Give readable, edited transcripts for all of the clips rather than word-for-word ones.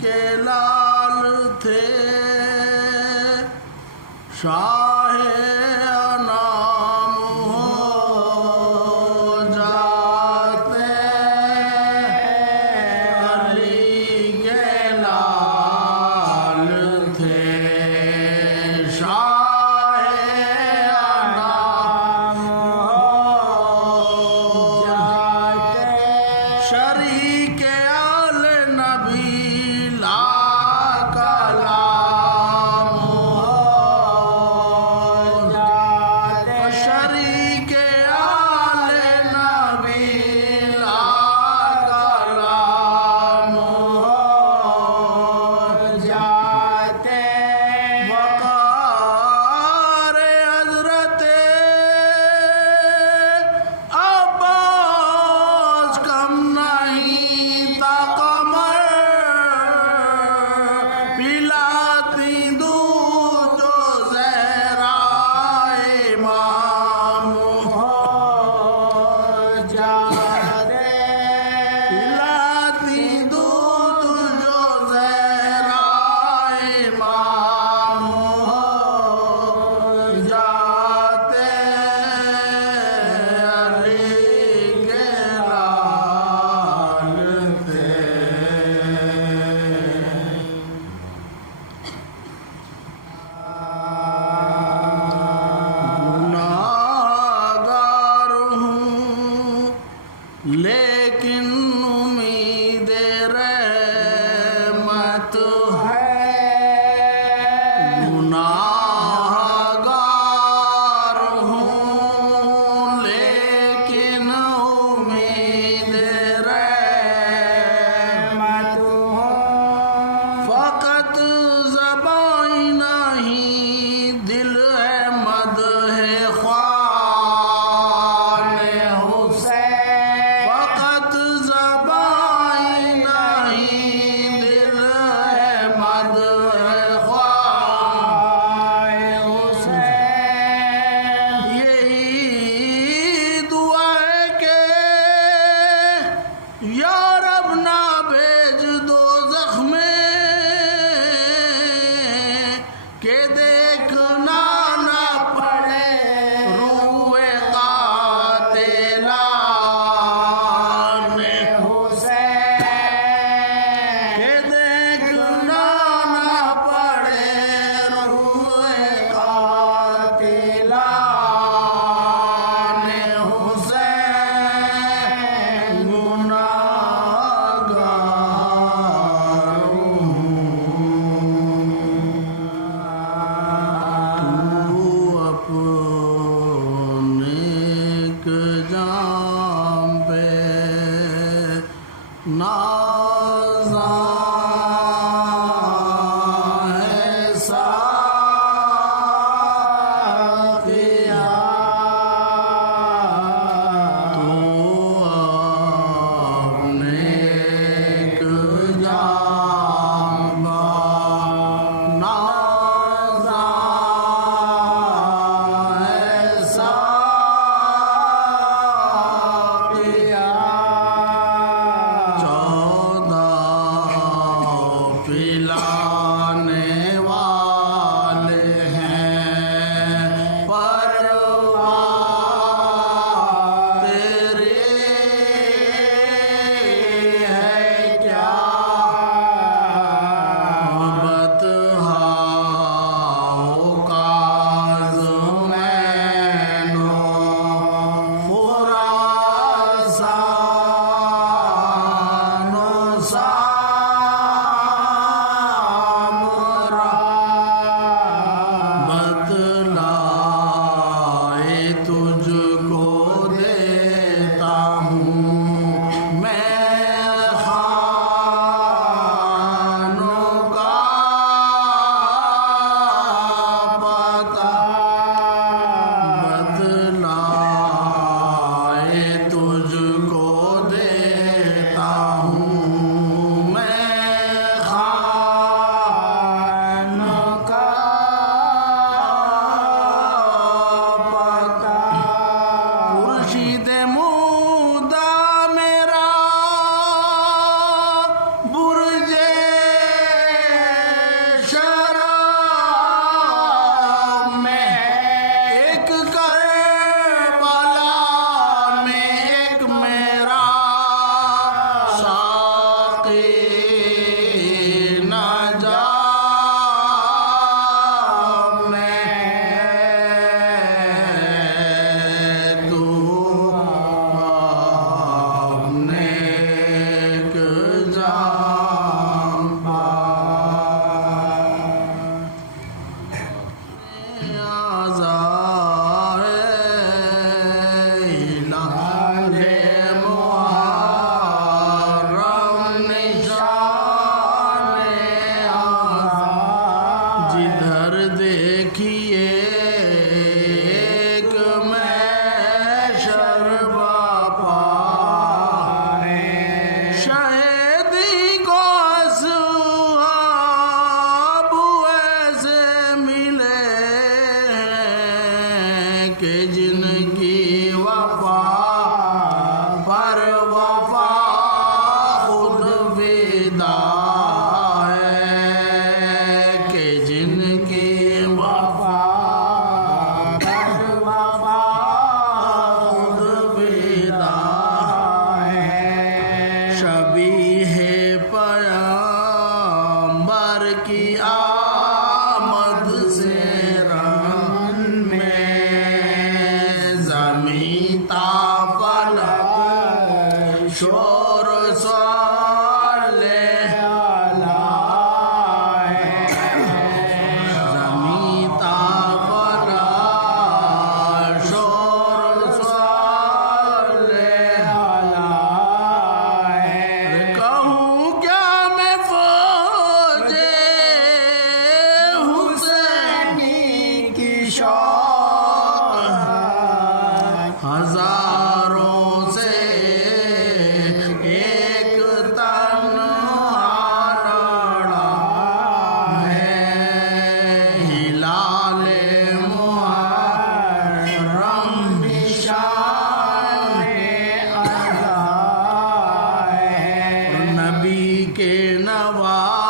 کے لال تھے شاہ انام ہو جاتے علی کے لال تھے شاہ انام ہو جاتے شریک آل نبی لا کلام ہو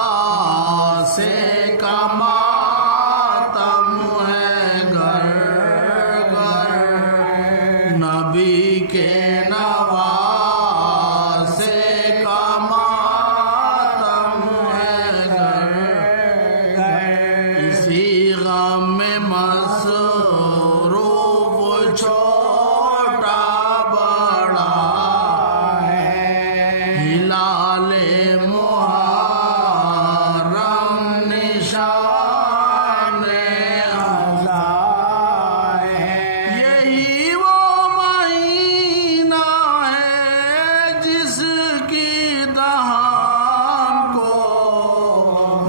نواسے کا ماتم ہے گھر گھر نبی کے نواسے کا ماتم ہے گھر گھر اسی غم میں مصروف چھوٹا بڑا ہے ہلال محرم نشان ازاں ہے یہی وہ مہینہ ہے جس کی دہان کو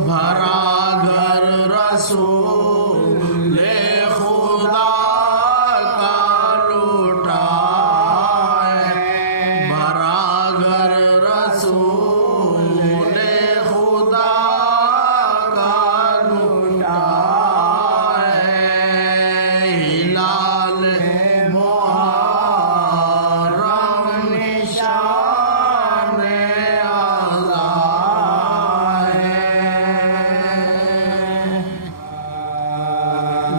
بھرا گھر رسول خدا کا لوٹا ہے بھرا گھر رسول خدا کا لوٹا ہے ہلال محرم نشان ازاں ہے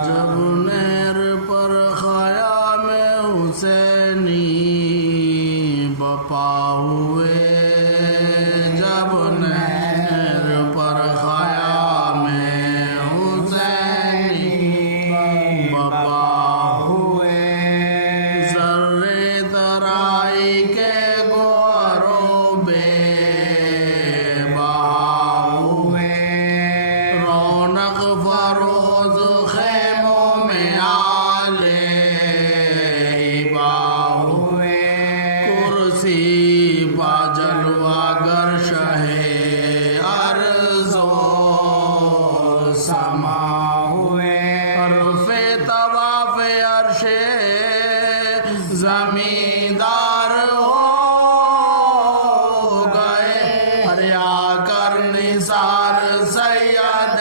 جب نہر پر خیام حسینی بپا ہوئے جب نہر پر خیام حسینی بپا ہوئے ذرے ترائی کے گوہروں بے بہا ہوئے رونق فروز خیموں میں آلے ہبا ہوئے کرسی پا جلوہ گر شہ ارض و سما ہوئے حرف طواف عرش زمیندار ہو گئے ہریا کر نثار سید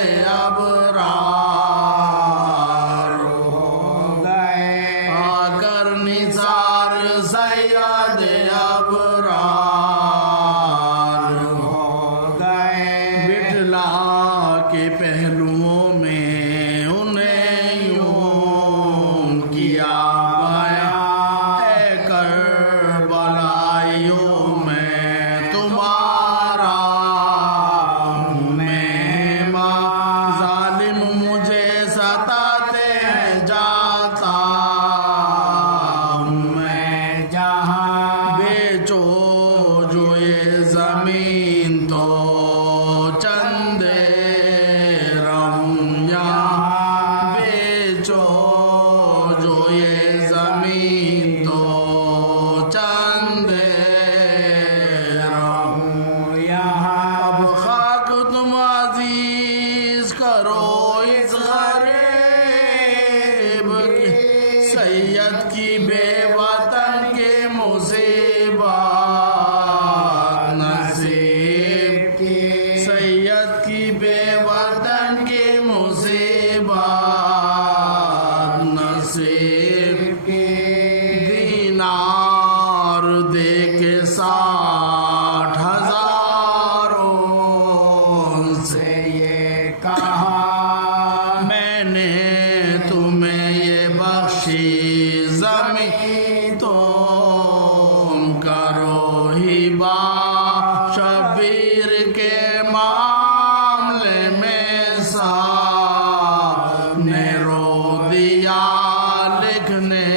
ابرار ہو گئے آ کر نثار سید ابرار ہو گئے بٹھلا کے پہلوؤں میں انہیں یوں کیا بیان اے کربلائیوں میں تمہارا ہوں مہمان ظالم مجھے ستاتے ہیں جاتا ہوں میں جہاں بیچو جو یہ زمین تو چند رہوں یہاں بیچو جو یہ زمین تو چند رہوں یہاں اب خاک تم عزیز کرو اس غریب کی سید کی بے وطن کے مصیبات نصیب کی سید کی بے وطن کی مصیبات نصیب کی دینار دے کے 60,000 سے یہ کہا میں نے تمہیں یہ بخشی زمین تم کرو ہبا شبیر کے معاملے میں صاحب نے رو دیا لکھنے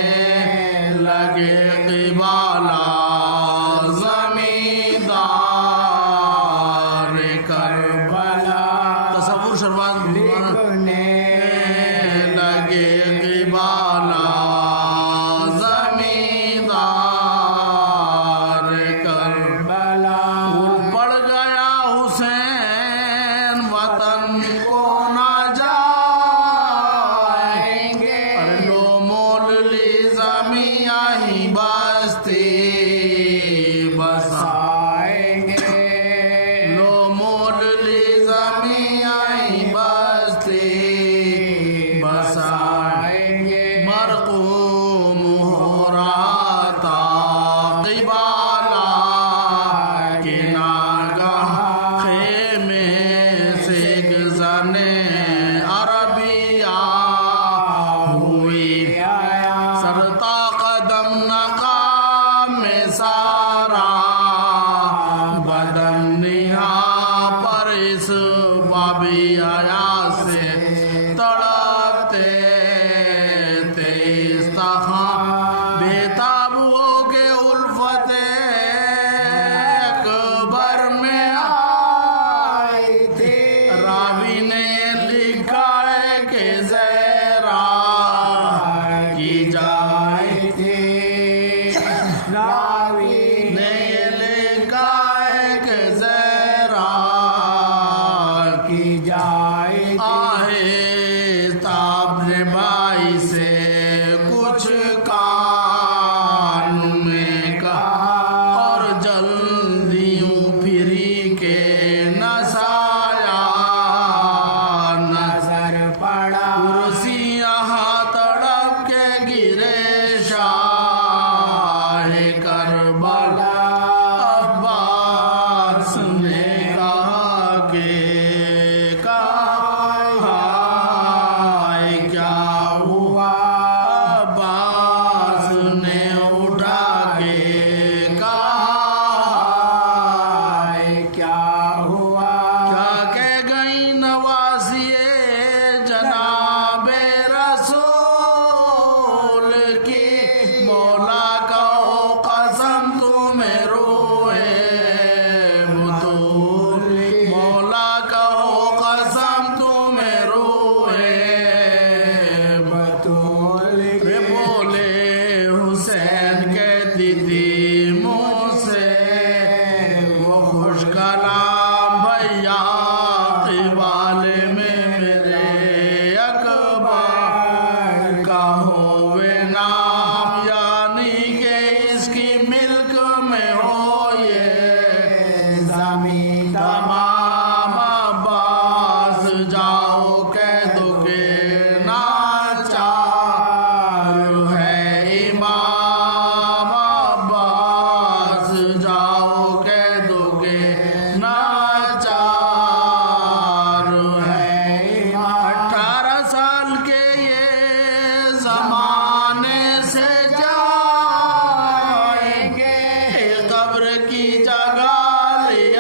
لگے قبالہ زمیندار کربلا تصور شروعات لکھنے لگے قبالہ زمیندار کربلا پھول پڑ گیا حسین وطن کو نہ جائیں گے لو مول لی زمیں یہیں بستی بسائیں گے لو مول لی زمیں یہیں بستی بھی حیا سے تڑپتے تھے استخاں بےتاب ہو کے الفت اکبر میں آئے تھے راوی نے لکھا ہے کہ زہرا کی جائے تھے راوی نے لکھا ہے کہ زہرا کی جائے آہستہ اپنے بھائی سے کچھ کان میں کہا اور جلدیوں پھری کے نسایا نظر پڑا کرسی یہاں تڑپ کے گرے شاہ کربلا عباس نے کہا کہ کیا ہوا عباس نے اٹھا کے کہا کیا ہوا کیا کہہ گئی نوازیے جناب رسول کی مولا کہو قسم تمہیں روئے بطول مولا کہو قسم تمہیں روئے بطول بولے حسین کہتی تھی منہ سے وہ خوش کلام بھیا قبال میں میرے اکبر کا ہوئے نام یعنی کہ اس کی ملک میں ہو یہ زمین تمام عباس جاؤ کہہ دو کہ ناچار ہے امام عباس جاؤ کہہ دو کہ ناچار ہے 18 سال کے یہ زمانے سے جائیں گے قبر کی جگہ لی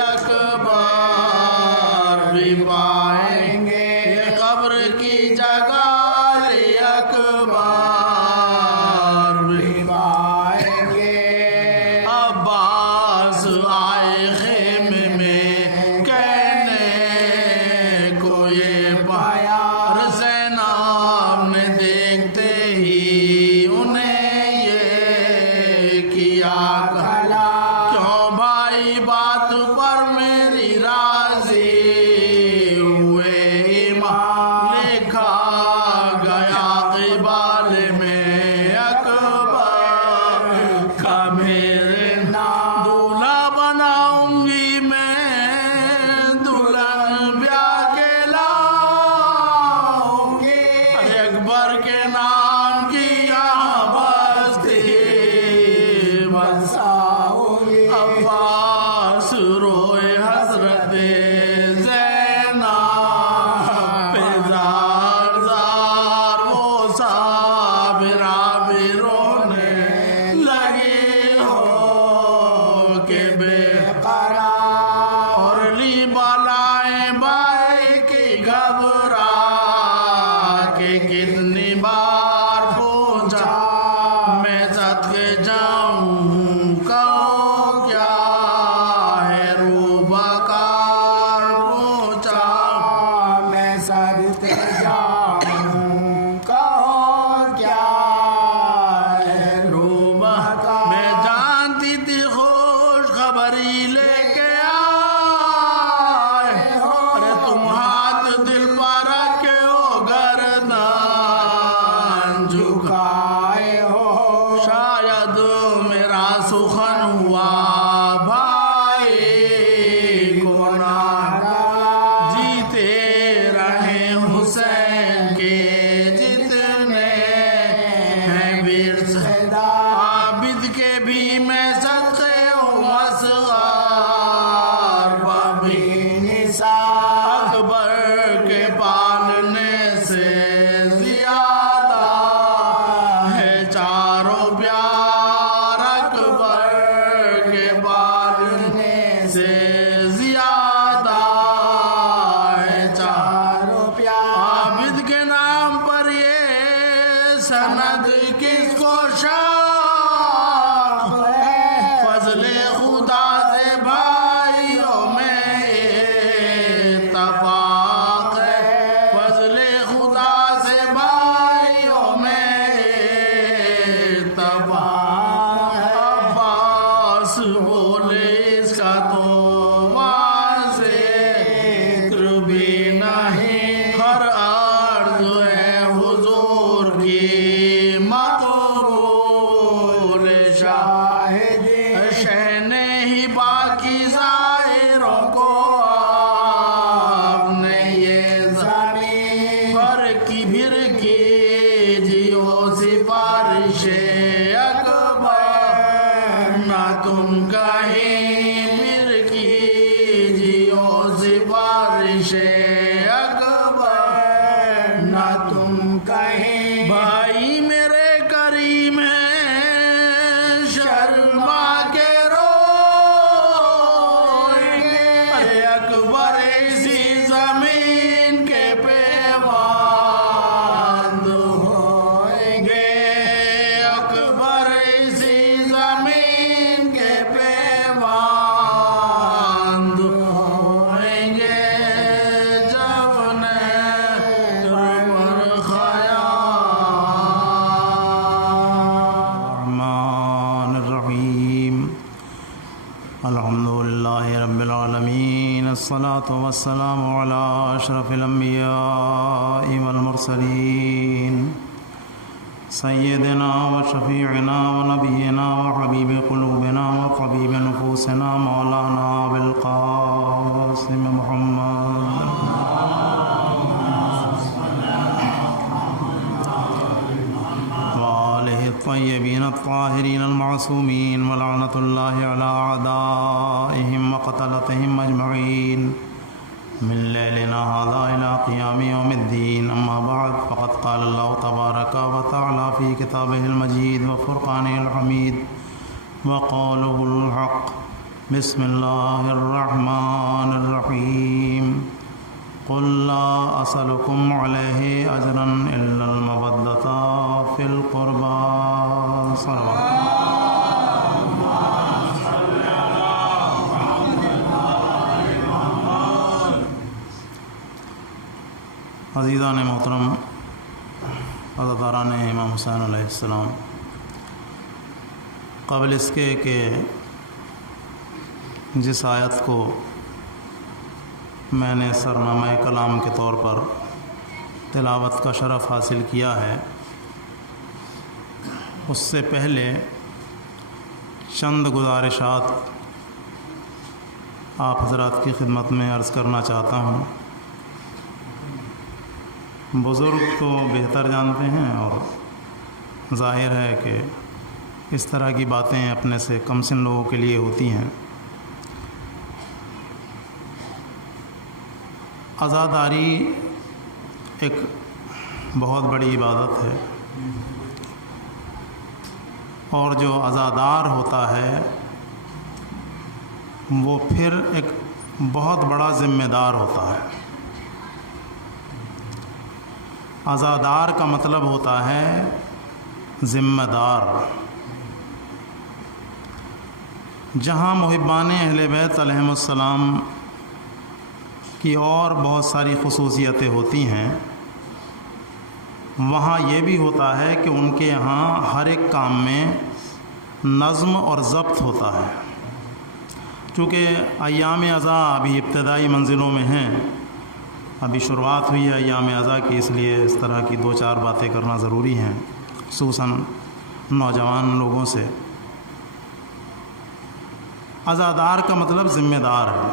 اکبر بھی پائیں گے قبر کی جگہ لی اکبر بھی پائیں گے عباس آئے خیمے میں کہنے کو یہ پایا زینب نے دیکھتے ہی انہیں یہ کیا کہا کیوں بھائی بات پر میری راضی ہوئے ایمان لکھا گیا قبال میں اکبر کا میرے نام دولہا بناؤں گی میں دلہن بیاہ کے لاؤں گی اکبر کے نام کی یہاں بستی بساؤں گی عباس روئے حضرت زینب پہ زار زار وہ صابرہ بھی رونے لگی ہو کہ بے قرار اور لی بالائیں بھائی کی گھبرا کہ کتنی بار پوچھا میں سد کے جاؤں کہو کیا ہے روبکار پوچھا میں سد کے جاؤں کہو کیا ہے روبکار میں جانتی تھی خوش خبری لے کے آئے بارش اکبر نہ تم کہیں بھائی میرے کریم ہیں شرما کے روئیں گے ارے اکبر اسی زمین کے پیوند ہوئیں گے اکبر اسی زمین کے پیوند ہوئیں گے جب نہر پر الرحمن الرحیم الحمد للہ رب العالمین الصلاة والسلام علی اشرف الانبیاء والمرسلین سیدنا و شفیعنا و نبینا و حبیب قلوبنا و حبیب نفوسنا مولانا بالقاسم محمد وآلہ الطیبین الطاہرین المعصومین ولعنۃ اللہ علی اعدائہم وقتلتہم اجمعین من لیلنا هذا إلى قیام یوم الدین اما بعد فقد قال اللہ تبارک وتعالی فی کتابہ المجید وفرقانہ الحمید وقوله الحق بسم اللہ الرحمن الرحیم قل لا أسألكم عليه أجرا إلا المودة في القربى صلوات عزیزان محترم عزاداران امام حسین علیہ السلام، قبل اس کے کہ جس آیت کو میں نے سرنامہ کلام کے طور پر تلاوت کا شرف حاصل کیا ہے، اس سے پہلے چند گزارشات آپ حضرات کی خدمت میں عرض کرنا چاہتا ہوں۔ بزرگ تو بہتر جانتے ہیں اور ظاہر ہے کہ اس طرح کی باتیں اپنے سے کم سن لوگوں کے لیے ہوتی ہیں۔ عزاداری ایک بہت بڑی عبادت ہے، اور جو عزادار ہوتا ہے وہ پھر ایک بہت بڑا ذمہ دار ہوتا ہے۔ عزادار کا مطلب ہوتا ہے ذمہ دار۔ جہاں محبان اہل بیت علیہم السلام کی اور بہت ساری خصوصیتیں ہوتی ہیں، وہاں یہ بھی ہوتا ہے کہ ان کے یہاں ہر ایک کام میں نظم اور ضبط ہوتا ہے۔ چونکہ ایام عزا ابھی ابتدائی منزلوں میں ہیں، ابھی شروعات ہوئی ہے ایام عزا کی، اس لیے اس طرح کی دو چار باتیں کرنا ضروری ہیں، خصوصاً نوجوان لوگوں سے۔ عزادار کا مطلب ذمہ دار ہے،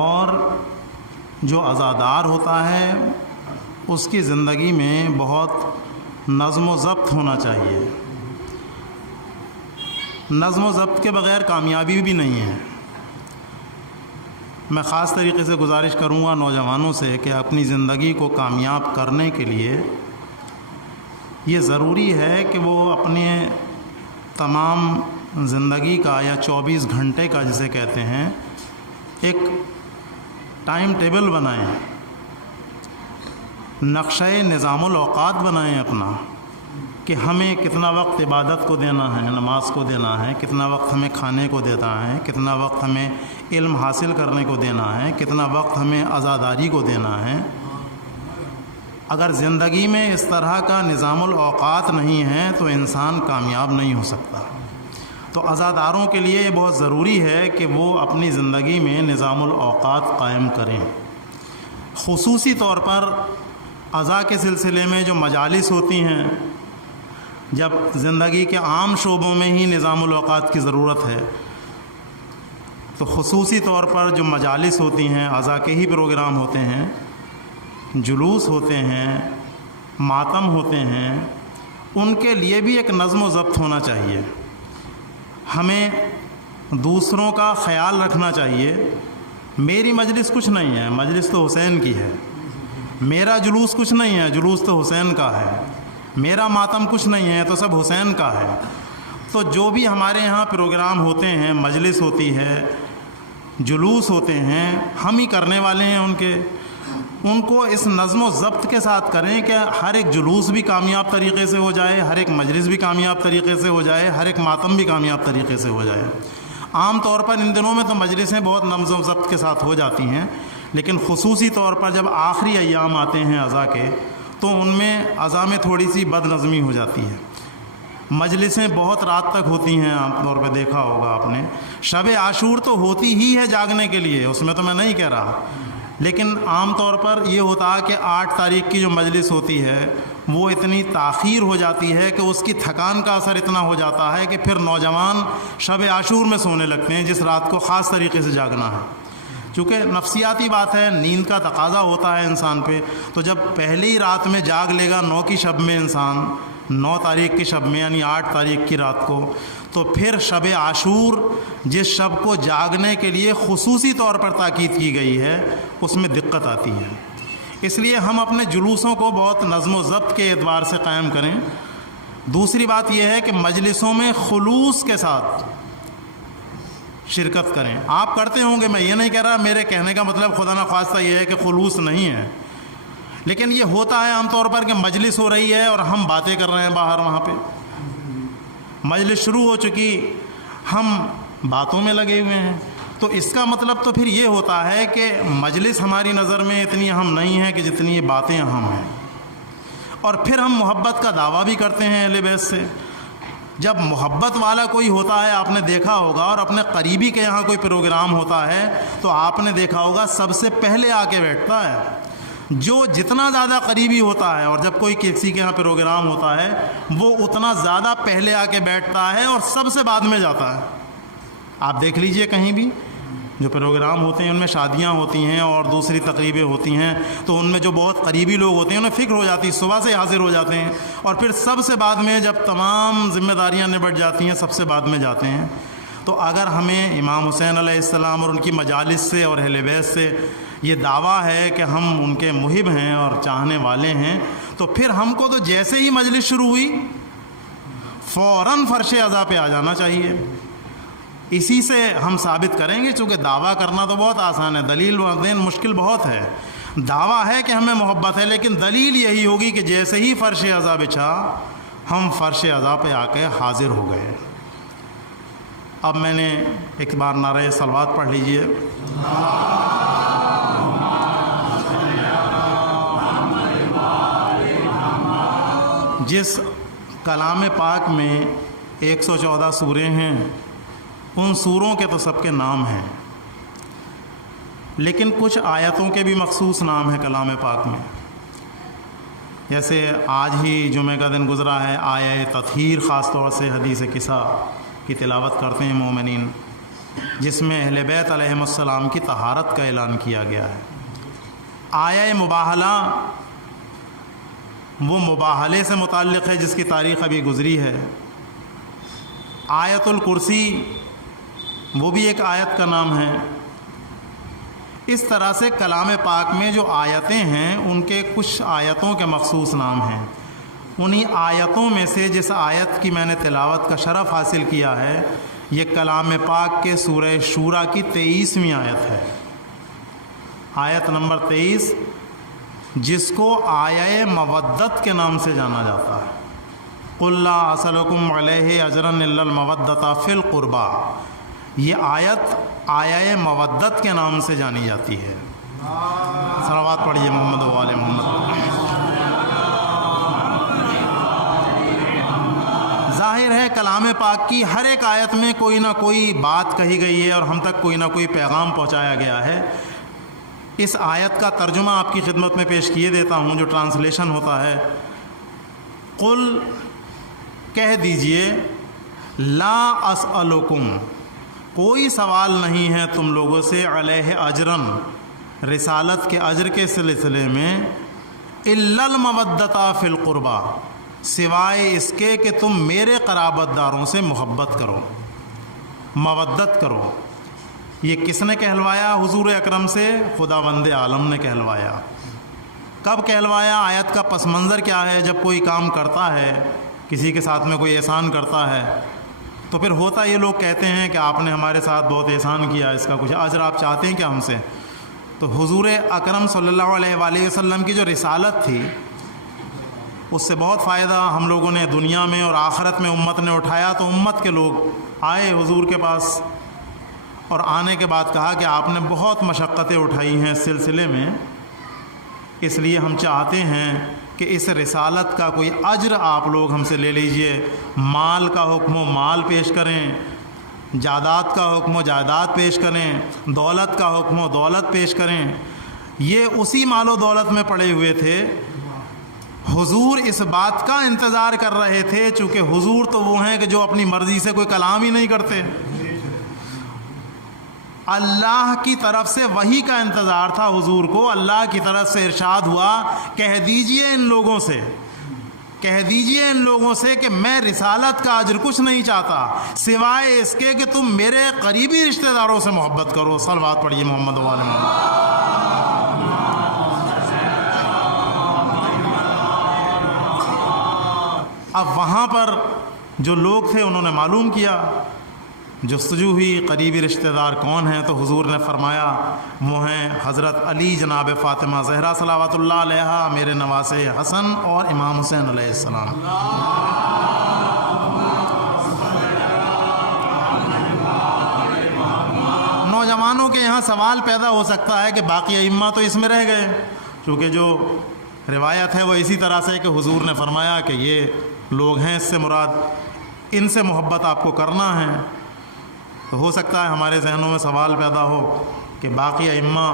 اور جو عزادار ہوتا ہے اس کی زندگی میں بہت نظم و ضبط ہونا چاہیے۔ نظم و ضبط کے بغیر کامیابی بھی نہیں ہے۔ میں خاص طریقے سے گزارش کروں گا نوجوانوں سے کہ اپنی زندگی کو کامیاب کرنے کے لیے یہ ضروری ہے کہ وہ اپنے تمام زندگی کا یا 24 گھنٹے کا جسے کہتے ہیں ایک ٹائم ٹیبل بنائیں، نقشہ نظام الاوقات بنائیں اپنا، کہ ہمیں کتنا وقت عبادت کو دینا ہے، نماز کو دینا ہے، کتنا وقت ہمیں کھانے کو دینا ہے، کتنا وقت ہمیں علم حاصل کرنے کو دینا ہے، کتنا وقت ہمیں عزاداری کو دینا ہے۔ اگر زندگی میں اس طرح کا نظام الاوقات نہیں ہے تو انسان کامیاب نہیں ہو سکتا۔ تو عزاداروں کے لیے یہ بہت ضروری ہے کہ وہ اپنی زندگی میں نظام الاوقات قائم کریں۔ خصوصی طور پر عزا کے سلسلے میں جو مجالس ہوتی ہیں، جب زندگی کے عام شعبوں میں ہی نظام الاوقات کی ضرورت ہے، تو خصوصی طور پر جو مجالس ہوتی ہیں، عزا کے ہی پروگرام ہوتے ہیں، جلوس ہوتے ہیں، ماتم ہوتے ہیں، ان کے لیے بھی ایک نظم و ضبط ہونا چاہیے۔ ہمیں دوسروں کا خیال رکھنا چاہیے میری مجلس کچھ نہیں ہے، مجلس تو حسین کی ہے. میرا جلوس کچھ نہیں ہے، جلوس تو حسین کا ہے. میرا ماتم کچھ نہیں ہے، تو سب حسین کا ہے. تو جو بھی ہمارے یہاں پروگرام ہوتے ہیں، مجلس ہوتی ہے، جلوس ہوتے ہیں، ہم ہی کرنے والے ہیں ان کو اس نظم و ضبط کے ساتھ کریں کہ ہر ایک جلوس بھی کامیاب طریقے سے ہو جائے، ہر ایک مجلس بھی کامیاب طریقے سے ہو جائے، ہر ایک ماتم بھی کامیاب طریقے سے ہو جائے. عام طور پر ان دنوں میں تو مجلسیں بہت نظم و ضبط کے ساتھ ہو جاتی ہیں، لیکن خصوصی طور پر جب آخری ایام آتے ہیں عزا کے، تو ان میں عزا میں تھوڑی سی بد نظمی ہو جاتی ہے. مجلسیں بہت رات تک ہوتی ہیں، عام طور پہ دیکھا ہوگا آپ نے. شب عاشور تو ہوتی ہی ہے جاگنے کے لیے، اس میں تو میں نہیں کہہ رہا، لیکن عام طور پر یہ ہوتا ہے کہ 8 تاریخ کی جو مجلس ہوتی ہے وہ اتنی تاخیر ہو جاتی ہے کہ اس کی تھکان کا اثر اتنا ہو جاتا ہے کہ پھر نوجوان شب عاشور میں سونے لگتے ہیں، جس رات کو خاص طریقے سے جاگنا ہے. چونکہ نفسیاتی بات ہے، نیند کا تقاضا ہوتا ہے انسان پہ. تو جب پہلی رات میں جاگ لے گا 9 کی شب میں انسان، 9 تاریخ کی شب میں یعنی 8 تاریخ کی رات کو، تو پھر شب عاشور جس شب کو جاگنے کے لیے خصوصی طور پر تاکید کی گئی ہے اس میں دقت آتی ہے. اس لیے ہم اپنے جلوسوں کو بہت نظم و ضبط کے اعتبار سے قائم کریں. دوسری بات یہ ہے کہ مجلسوں میں خلوص کے ساتھ شرکت کریں. آپ کرتے ہوں گے، میں یہ نہیں کہہ رہا، میرے کہنے کا مطلب خدا نخواستہ یہ ہے کہ خلوص نہیں ہے، لیکن یہ ہوتا ہے عام طور پر کہ مجلس ہو رہی ہے اور ہم باتیں کر رہے ہیں باہر. وہاں پہ مجلس شروع ہو چکی، ہم باتوں میں لگے ہوئے ہیں، تو اس کا مطلب تو پھر یہ ہوتا ہے کہ مجلس ہماری نظر میں اتنی اہم نہیں ہے کہ جتنی یہ باتیں اہم ہیں. اور پھر ہم محبت کا دعویٰ بھی کرتے ہیں اہل بیت سے. جب محبت والا کوئی ہوتا ہے، آپ نے دیکھا ہوگا، اور اپنے قریبی کے یہاں کوئی پروگرام ہوتا ہے تو آپ نے دیکھا ہوگا سب سے پہلے آ کے بیٹھتا ہے. جو جتنا زیادہ قریبی ہوتا ہے، اور جب کوئی کسی کے یہاں پروگرام ہوتا ہے وہ اتنا زیادہ پہلے آ کے بیٹھتا ہے اور سب سے بعد میں جاتا ہے. آپ دیکھ لیجئے کہیں بھی جو پروگرام ہوتے ہیں، ان میں شادیاں ہوتی ہیں اور دوسری تقریبیں ہوتی ہیں، تو ان میں جو بہت قریبی لوگ ہوتے ہیں انہیں فکر ہو جاتی ہے، صبح سے حاضر ہو جاتے ہیں، اور پھر سب سے بعد میں جب تمام ذمہ داریاں نبٹ جاتی ہیں سب سے بعد میں جاتے ہیں. تو اگر ہمیں امام حسین علیہ السلام اور ان کی مجالس سے اور اہل بیت سے یہ دعویٰ ہے کہ ہم ان کے محب ہیں اور چاہنے والے ہیں، تو پھر ہم کو تو جیسے ہی مجلس شروع ہوئی فوراً فرش عزا پہ آ جانا چاہیے. اسی سے ہم ثابت کریں گے، چونکہ دعویٰ کرنا تو بہت آسان ہے، دلیل دین مشکل بہت ہے. دعویٰ ہے کہ ہمیں محبت ہے، لیکن دلیل یہی ہوگی کہ جیسے ہی فرش عزا بچھا ہم فرش عزا پہ آ کے حاضر ہو گئے. اب میں نے ایک بار نعرہ صلوات پڑھ لیجئے. جس کلام پاک میں 114 سورے ہیں، ان سوروں کے تو سب کے نام ہیں، لیکن کچھ آیتوں کے بھی مخصوص نام ہیں کلام پاک میں. جیسے آج ہی جمعہ کا دن گزرا ہے، آیہ تطہیر خاص طور سے حدیث کسا کی تلاوت کرتے ہیں مومنین، جس میں اہل بیت علیہم السلام کی طہارت کا اعلان کیا گیا ہے. آیہ مباہلہ وہ مباہلے سے متعلق ہے جس کی تاریخ ابھی گزری ہے. آیت الکرسی وہ بھی ایک آیت کا نام ہے. اس طرح سے کلام پاک میں جو آیتیں ہیں ان کے کچھ آیتوں کے مخصوص نام ہیں. انہی آیتوں میں سے جس آیت کی میں نے تلاوت کا شرف حاصل کیا ہے، یہ کلام پاک کے سورہ شورا کی 23ویں آیت ہے، آیت نمبر 23، جس کو آیہ مودت کے نام سے جانا جاتا ہے. قُلْ لَا أَسْأَلُكُمْ عَلَيْهِ أَجْرًا إِلَّا الْمَوَدَّةَ فِي الْقُرْبَى. یہ آیت آیہ مودت کے نام سے جانی جاتی ہے. صلوات پڑھیے محمد و آل محمد. ظاہر ہے کلام پاک کی ہر ایک آیت میں کوئی نہ کوئی بات کہی گئی ہے اور ہم تک کوئی نہ کوئی پیغام پہنچایا گیا ہے. اس آیت کا ترجمہ آپ کی خدمت میں پیش کیے دیتا ہوں، جو ٹرانسلیشن ہوتا ہے. قل کہہ دیجئے، لا اسألکم کوئی سوال نہیں ہے تم لوگوں سے، علیہ اجرن رسالت کے اجر کے سلسلے میں، الا المودۃ فی القربى سوائے اس کے کہ تم میرے قرابت داروں سے محبت کرو، مودت کرو. یہ کس نے کہلوایا حضور اکرم سے؟ خداوند عالم نے کہلوایا۔ کب کہلوایا؟ آیت کا پس منظر کیا ہے؟ جب کوئی کام کرتا ہے، کسی کے ساتھ میں کوئی احسان کرتا ہے، تو پھر ہوتا یہ لوگ کہتے ہیں کہ آپ نے ہمارے ساتھ بہت احسان کیا، اس کا کچھ اجر آپ چاہتے ہیں کیا ہم سے؟ تو حضور اکرم صلی اللہ علیہ وآلہ وسلم کی جو رسالت تھی، اس سے بہت فائدہ ہم لوگوں نے دنیا میں اور آخرت میں امت نے اٹھایا۔ تو امت کے لوگ آئے حضور کے پاس، اور آنے کے بعد کہا کہ آپ نے بہت مشقتیں اٹھائی ہیں اس سلسلے میں، اس لیے ہم چاہتے ہیں کہ اس رسالت کا کوئی اجر آپ لوگ ہم سے لے لیجئے۔ مال کا حکم و مال پیش کریں، جائیداد کا حکم و جائیداد پیش کریں، دولت کا حکم و دولت پیش کریں۔ یہ اسی مال و دولت میں پڑے ہوئے تھے۔ حضور اس بات کا انتظار کر رہے تھے، چونکہ حضور تو وہ ہیں کہ جو اپنی مرضی سے کوئی کلام ہی نہیں کرتے۔ اللہ کی طرف سے وحی کا انتظار تھا حضور کو۔ اللہ کی طرف سے ارشاد ہوا، کہہ دیجئے ان لوگوں سے، کہہ دیجئے ان لوگوں سے کہ میں رسالت کا اجر کچھ نہیں چاہتا سوائے اس کے کہ تم میرے قریبی رشتہ داروں سے محبت کرو۔ صلوات پڑھیے محمد و آل محمد۔ اب وہاں پر جو لوگ تھے انہوں نے معلوم کیا، جستجو ہوئی قریبی رشتہ دار کون ہیں، تو حضور نے فرمایا وہ ہیں حضرت علی جناب فاطمہ زہرا صلوات اللہ علیہا، میرے نواسے حسن اور امام حسین علیہ السلام۔ نوجوانوں کے یہاں سوال پیدا ہو سکتا ہے کہ باقی ائمہ تو اس میں رہ گئے، چونکہ جو روایت ہے وہ اسی طرح سے کہ حضور نے فرمایا کہ یہ لوگ ہیں، اس سے مراد ان سے محبت آپ کو کرنا ہے۔ تو ہو سکتا ہے ہمارے ذہنوں میں سوال پیدا ہو کہ باقی ائمہ،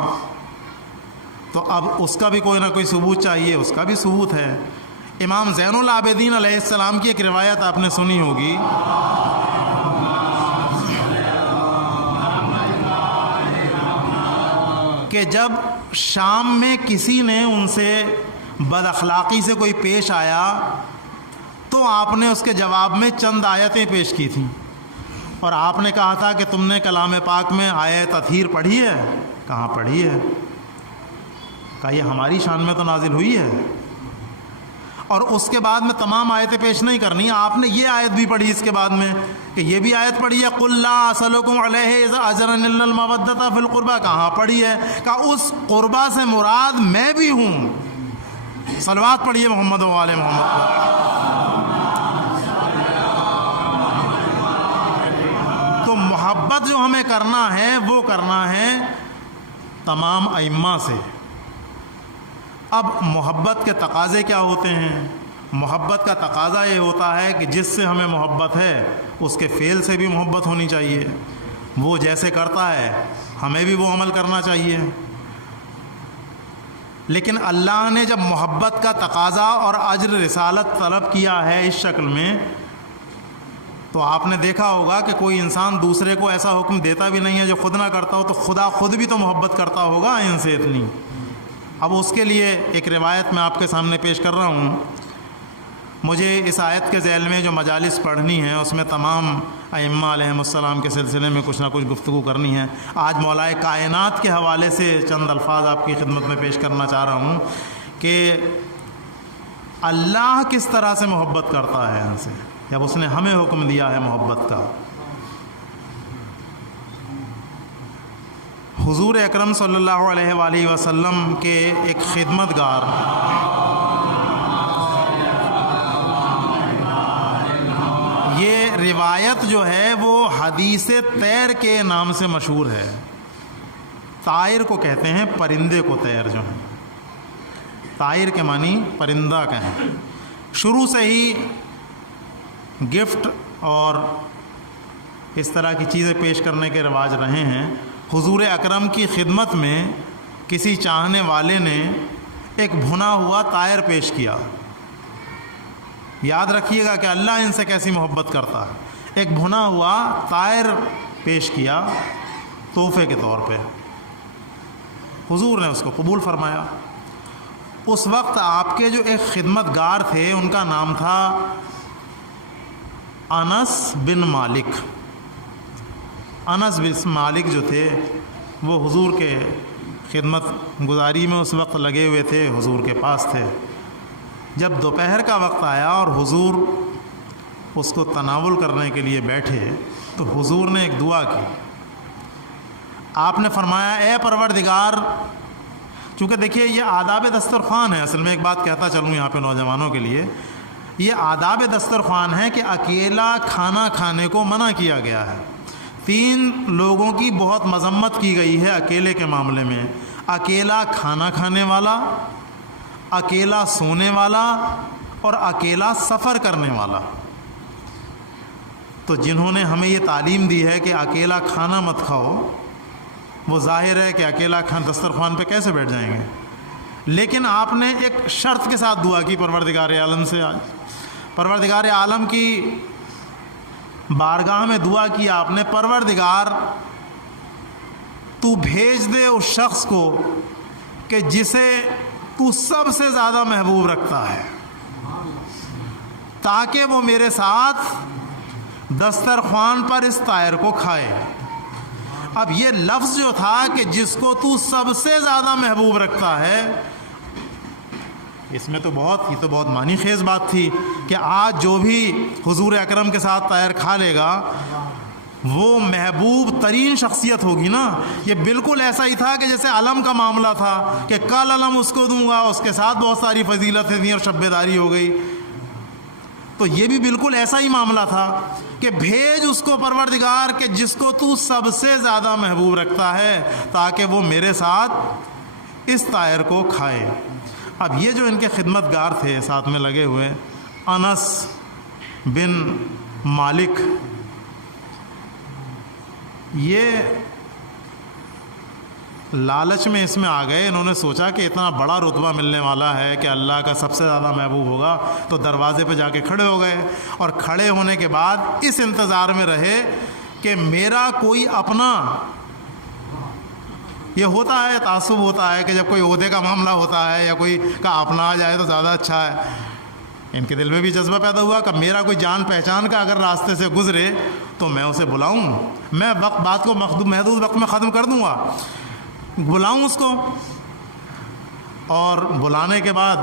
تو اب اس کا بھی کوئی نہ کوئی ثبوت چاہیے۔ اس کا بھی ثبوت ہے۔ امام زین العابدین علیہ السلام کی ایک روایت آپ نے سنی ہوگی، کہ جب شام میں کسی نے ان سے بد اخلاقی سے کوئی پیش آیا تو آپ نے اس کے جواب میں چند آیتیں پیش کی تھیں، اور آپ نے کہا تھا کہ تم نے کلام پاک میں آیت تطہیر پڑھی ہے؟ کہاں پڑھی ہے؟ کہا یہ ہماری شان میں تو نازل ہوئی ہے، اور اس کے بعد میں تمام آیتیں پیش نہیں کرنی، آپ نے یہ آیت بھی پڑھی اس کے بعد میں کہ یہ بھی آیت پڑھی ہے، قُلْ لَا أَسْأَلُكُمْ عَلَيْهِ أَجْرًا إِلَّا الْمَوَدَّةَ فِي الْقُرْبَى، کہاں پڑھی ہے؟ کہا اس قربہ سے مراد میں بھی ہوں۔ صلوات پڑھیے محمد و آل محمد۔ تو محبت جو ہمیں کرنا ہے وہ کرنا ہے تمام ائمہ سے۔ اب محبت کے تقاضے کیا ہوتے ہیں؟ محبت کا تقاضا یہ ہوتا ہے کہ جس سے ہمیں محبت ہے اس کے فعل سے بھی محبت ہونی چاہیے، وہ جیسے کرتا ہے ہمیں بھی وہ عمل کرنا چاہیے۔ لیکن اللہ نے جب محبت کا تقاضا اور اجر رسالت طلب کیا ہے اس شکل میں، تو آپ نے دیکھا ہوگا کہ کوئی انسان دوسرے کو ایسا حکم دیتا بھی نہیں ہے جو خود نہ کرتا ہو، تو خدا خود بھی تو محبت کرتا ہوگا ان سے اتنی۔ اب اس کے لیے ایک روایت میں آپ کے سامنے پیش کر رہا ہوں۔ مجھے اس آیت کے ذیل میں جو مجالس پڑھنی ہیں اس میں تمام ائمہ علیہم السلام کے سلسلے میں کچھ نہ کچھ گفتگو کرنی ہے۔ آج مولائے کائنات کے حوالے سے چند الفاظ آپ کی خدمت میں پیش کرنا چاہ رہا ہوں کہ اللہ کس طرح سے محبت کرتا ہے ان سے، جب اس نے ہمیں حکم دیا ہے محبت کا۔ حضور اکرم صلی اللہ علیہ وآلہ وسلم کے ایک خدمتگار یہ روایت جو ہے وہ حدیث طیر کے نام سے مشہور ہے۔ طائر کو کہتے ہیں پرندے کو، طیر جو ہے طائر کے معنی پرندہ کہیں۔ شروع سے ہی گفٹ اور اس طرح کی چیزیں پیش کرنے کے رواج رہے ہیں۔ حضور اکرم کی خدمت میں کسی چاہنے والے نے ایک بھنا ہوا طائر پیش کیا۔ یاد رکھیے گا کہ اللہ ان سے کیسی محبت کرتا ہے۔ ایک بھنا ہوا طائر پیش کیا تحفے کے طور پہ، حضور نے اس کو قبول فرمایا۔ اس وقت آپ کے جو ایک خدمت گار تھے ان کا نام تھا انس بن مالک۔ انس بن مالک جو تھے وہ حضور کے خدمت گزاری میں اس وقت لگے ہوئے تھے، حضور کے پاس تھے۔ جب دوپہر کا وقت آیا اور حضور اس کو تناول کرنے کے لیے بیٹھے تو حضور نے ایک دعا کی۔ آپ نے فرمایا اے پروردگار، چونکہ دیکھیے یہ آداب دسترخوان ہے، اصل میں ایک بات کہتا چلوں یہاں پہ نوجوانوں کے لیے، یہ آداب دسترخوان ہے کہ اکیلا کھانا کھانے کو منع کیا گیا ہے۔ 3 لوگوں کی بہت مذمت کی گئی ہے اکیلے کے معاملے میں: اکیلا کھانا کھانے والا، اکیلا سونے والا اور اکیلا سفر کرنے والا۔ تو جنہوں نے ہمیں یہ تعلیم دی ہے کہ اکیلا کھانا مت کھاؤ، وہ ظاہر ہے کہ اکیلا دسترخوان پہ کیسے بیٹھ جائیں گے؟ لیکن آپ نے ایک شرط کے ساتھ دعا کی پروردگار عالم سے، پروردگار عالم کی بارگاہ میں دعا کی آپ نے، پروردگار تو بھیج دے اس شخص کو کہ جسے تو سب سے زیادہ محبوب رکھتا ہے، تاکہ وہ میرے ساتھ دسترخوان پر اس طائر کو کھائے۔ اب یہ لفظ جو تھا کہ جس کو تو سب سے زیادہ محبوب رکھتا ہے، اس میں تو بہت معنی خیز بات تھی کہ آج جو بھی حضور اکرم کے ساتھ طائر کھا لے گا وہ محبوب ترین شخصیت ہوگی نا۔ یہ بالکل ایسا ہی تھا کہ جیسے علم کا معاملہ تھا کہ کل علم اس کو دوں گا، اس کے ساتھ بہت ساری فضیلتیں تھیں اور شبیداری ہو گئی، تو یہ بھی بالکل ایسا ہی معاملہ تھا کہ بھیج اس کو پروردگار کہ جس کو تو سب سے زیادہ محبوب رکھتا ہے، تاکہ وہ میرے ساتھ اس طائر کو کھائے۔ اب یہ جو ان کے خدمت گار تھے ساتھ میں لگے ہوئے، انس بن مالک، یہ لالچ میں اس میں آ گئے۔ انہوں نے سوچا کہ اتنا بڑا رتبہ ملنے والا ہے کہ اللہ کا سب سے زیادہ محبوب ہوگا، تو دروازے پہ جا کے کھڑے ہو گئے، اور کھڑے ہونے کے بعد اس انتظار میں رہے کہ میرا کوئی اپنا، یہ ہوتا ہے تعصب ہوتا ہے کہ جب کوئی عہدے کا معاملہ ہوتا ہے یا کوئی کا اپنا آ جائے تو زیادہ اچھا ہے۔ ان کے دل میں بھی جذبہ پیدا ہوا کہ میرا کوئی جان پہچان کا اگر راستے سے گزرے تو میں اسے بلاؤں، میں بات کو محدود وقت میں ختم کر دوں گا، بلاؤں اس کو، اور بلانے کے بعد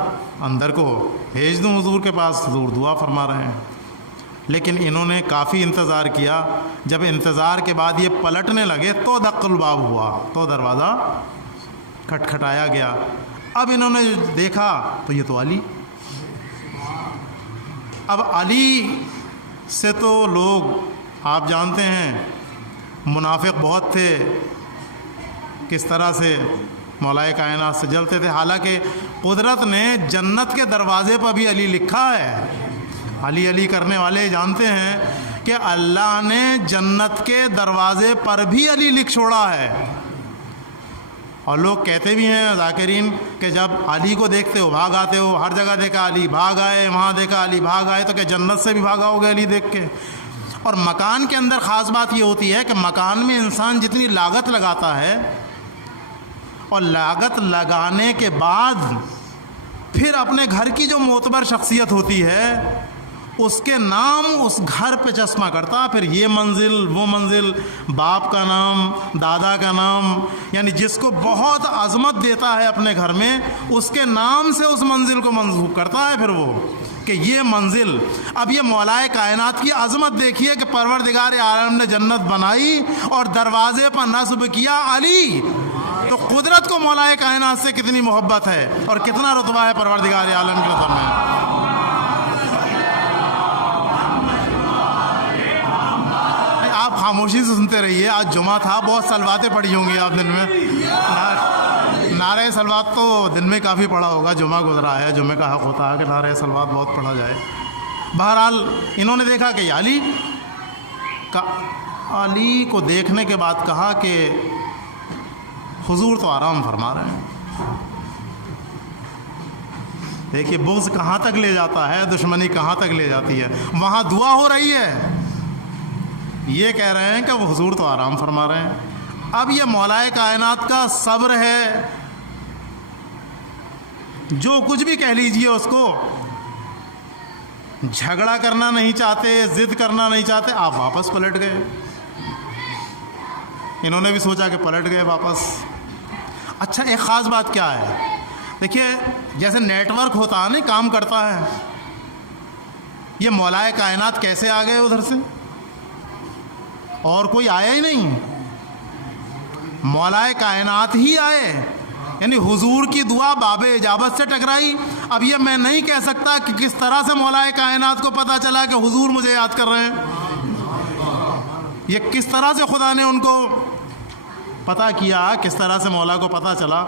اندر کو بھیج دوں حضور کے پاس۔ حضور دعا فرما رہے ہیں، لیکن انہوں نے کافی انتظار کیا۔ جب انتظار کے بعد یہ پلٹنے لگے تو دق الباب ہوا، تو دروازہ کھٹکھٹایا گیا۔ اب انہوں نے دیکھا تو یہ تو علی، اب علی سے تو لوگ آپ جانتے ہیں منافق بہت تھے، کس طرح سے مولا کائنات سے جلتے تھے، حالانکہ قدرت نے جنت کے دروازے پر بھی علی لکھا ہے۔ علی علی کرنے والے جانتے ہیں کہ اللہ نے جنت کے دروازے پر بھی علی لکھ چھوڑا ہے، اور لوگ کہتے بھی ہیں ذاکرین کہ جب علی کو دیکھتے ہو بھاگ آتے ہو، ہر جگہ دیکھا علی بھاگ آئے، وہاں دیکھا علی بھاگ آئے، تو کہ جنت سے بھی بھاگا ہوگا علی دیکھ کے۔ اور مکان کے اندر خاص بات یہ ہوتی ہے کہ مکان میں انسان جتنی لاگت لگاتا ہے، اور لاگت لگانے کے بعد پھر اپنے گھر کی جو معتبر شخصیت ہوتی ہے اس کے نام اس گھر پہ چشمہ کرتا، پھر یہ منزل وہ منزل، باپ کا نام دادا کا نام، یعنی جس کو بہت عظمت دیتا ہے اپنے گھر میں اس کے نام سے اس منزل کو منسوب کرتا ہے پھر وہ کہ یہ منزل۔ اب یہ مولا کائنات کی عظمت دیکھیے کہ پروردگار عالم نے جنت بنائی اور دروازے پر نصب کیا علی، تو قدرت کو مولا کائنات سے کتنی محبت ہے اور کتنا رتبہ ہے پروردگار عالم کے نظر میں۔ آپ خاموشی سے سنتے رہیے، آج جمعہ تھا، بہت سلواتیں پڑھی ہوں گی آپ دن میں، نعرہ سلوات تو دن میں کافی پڑھا ہوگا، جمعہ گزرا ہے، جمعے کا حق ہوتا ہے کہ نعرہ سلوات بہت پڑھا جائے۔ بہرحال انہوں نے دیکھا کہ علی کو دیکھنے کے بعد کہا کہ حضور تو آرام فرما رہے ہیں۔ دیکھیے بغض کہاں تک لے جاتا ہے، دشمنی کہاں تک لے جاتی ہے۔ وہاں دعا ہو رہی ہے، یہ کہہ رہے ہیں کہ وہ حضور تو آرام فرما رہے ہیں۔ اب یہ مولا کائنات کا صبر ہے، جو کچھ بھی کہہ لیجئے اس کو، جھگڑا کرنا نہیں چاہتے، ضد کرنا نہیں چاہتے، آپ واپس پلٹ گئے۔ انہوں نے بھی سوچا کہ پلٹ گئے واپس۔ اچھا ایک خاص بات کیا ہے، دیکھیے جیسے نیٹ ورک ہوتا ہے نا، کام کرتا ہے، یہ مولائے کائنات کیسے آ گئے ادھر سے؟ اور کوئی آیا ہی نہیں، مولائے کائنات ہی آئے، یعنی حضور کی دعا باب اجابت سے ٹکرائی۔ اب یہ میں نہیں کہہ سکتا کہ کس طرح سے مولائے کائنات کو پتہ چلا کہ حضور مجھے یاد کر رہے ہیں، یہ کس طرح سے خدا نے ان کو پتہ کیا، کس طرح سے مولا کو پتہ چلا۔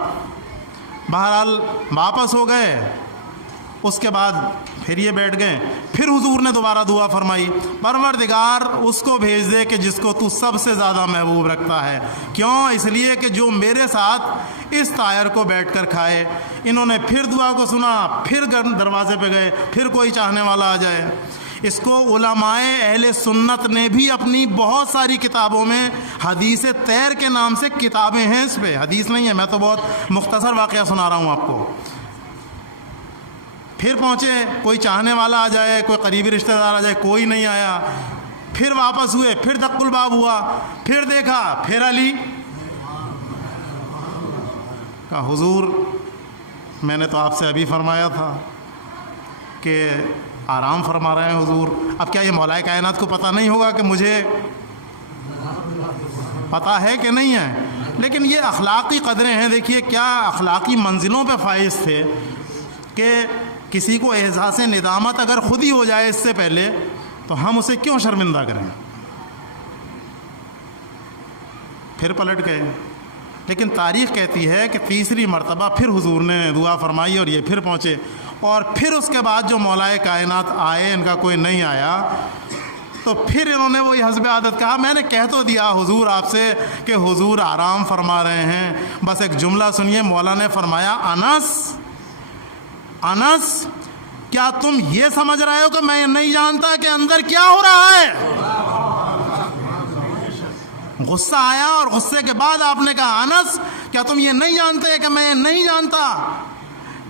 بہرحال واپس ہو گئے، اس کے بعد پھر یہ بیٹھ گئے، پھر حضور نے دوبارہ دعا فرمائی، پروردگار اس کو بھیج دے کہ جس کو تو سب سے زیادہ محبوب رکھتا ہے۔ کیوں؟ اس لیے کہ جو میرے ساتھ اس طائر کو بیٹھ کر کھائے۔ انہوں نے پھر دعا کو سنا، پھر دروازے پہ گئے، پھر کوئی چاہنے والا آ جائے۔ اس کو علماء اہل سنت نے بھی اپنی بہت ساری کتابوں میں، حدیث طیر کے نام سے کتابیں ہیں، اس پہ حدیث نہیں ہے، میں تو بہت مختصر واقعہ سنا رہا ہوں آپ کو۔ پھر پہنچے، کوئی چاہنے والا آ جائے، کوئی قریبی رشتہ دار آ جائے، کوئی نہیں آیا۔ پھر واپس ہوئے، پھر دق الباب ہوا، پھر دیکھا، پھر علی کہا حضور میں نے تو آپ سے ابھی فرمایا تھا کہ آرام فرما رہے ہیں حضور، اب کیا یہ مولائے کائنات کو پتہ نہیں ہوگا کہ مجھے پتہ ہے کہ نہیں ہے؟ لیکن یہ اخلاقی قدریں ہیں، دیکھیے کیا اخلاقی منزلوں پہ فائز تھے کہ کسی کو احساس ندامت اگر خود ہی ہو جائے اس سے پہلے تو ہم اسے کیوں شرمندہ کریں۔ پھر پلٹ گئے، لیکن تاریخ کہتی ہے کہ تیسری مرتبہ پھر حضور نے دعا فرمائی اور یہ پھر پہنچے، اور پھر اس کے بعد جو مولائے کائنات آئے ان کا کوئی نہیں آیا، تو پھر انہوں نے وہی حسب عادت کہا میں نے کہہ تو دیا حضور آپ سے کہ حضور آرام فرما رہے ہیں، بس ایک جملہ سنیے۔ مولا نے فرمایا انس کیا تم یہ سمجھ رہے ہو کہ میں نہیں جانتا کہ اندر کیا ہو رہا ہے؟ غصہ آیا اور غصے کے بعد آپ نے کہا انس کیا تم یہ نہیں جانتے کہ میں نہیں جانتا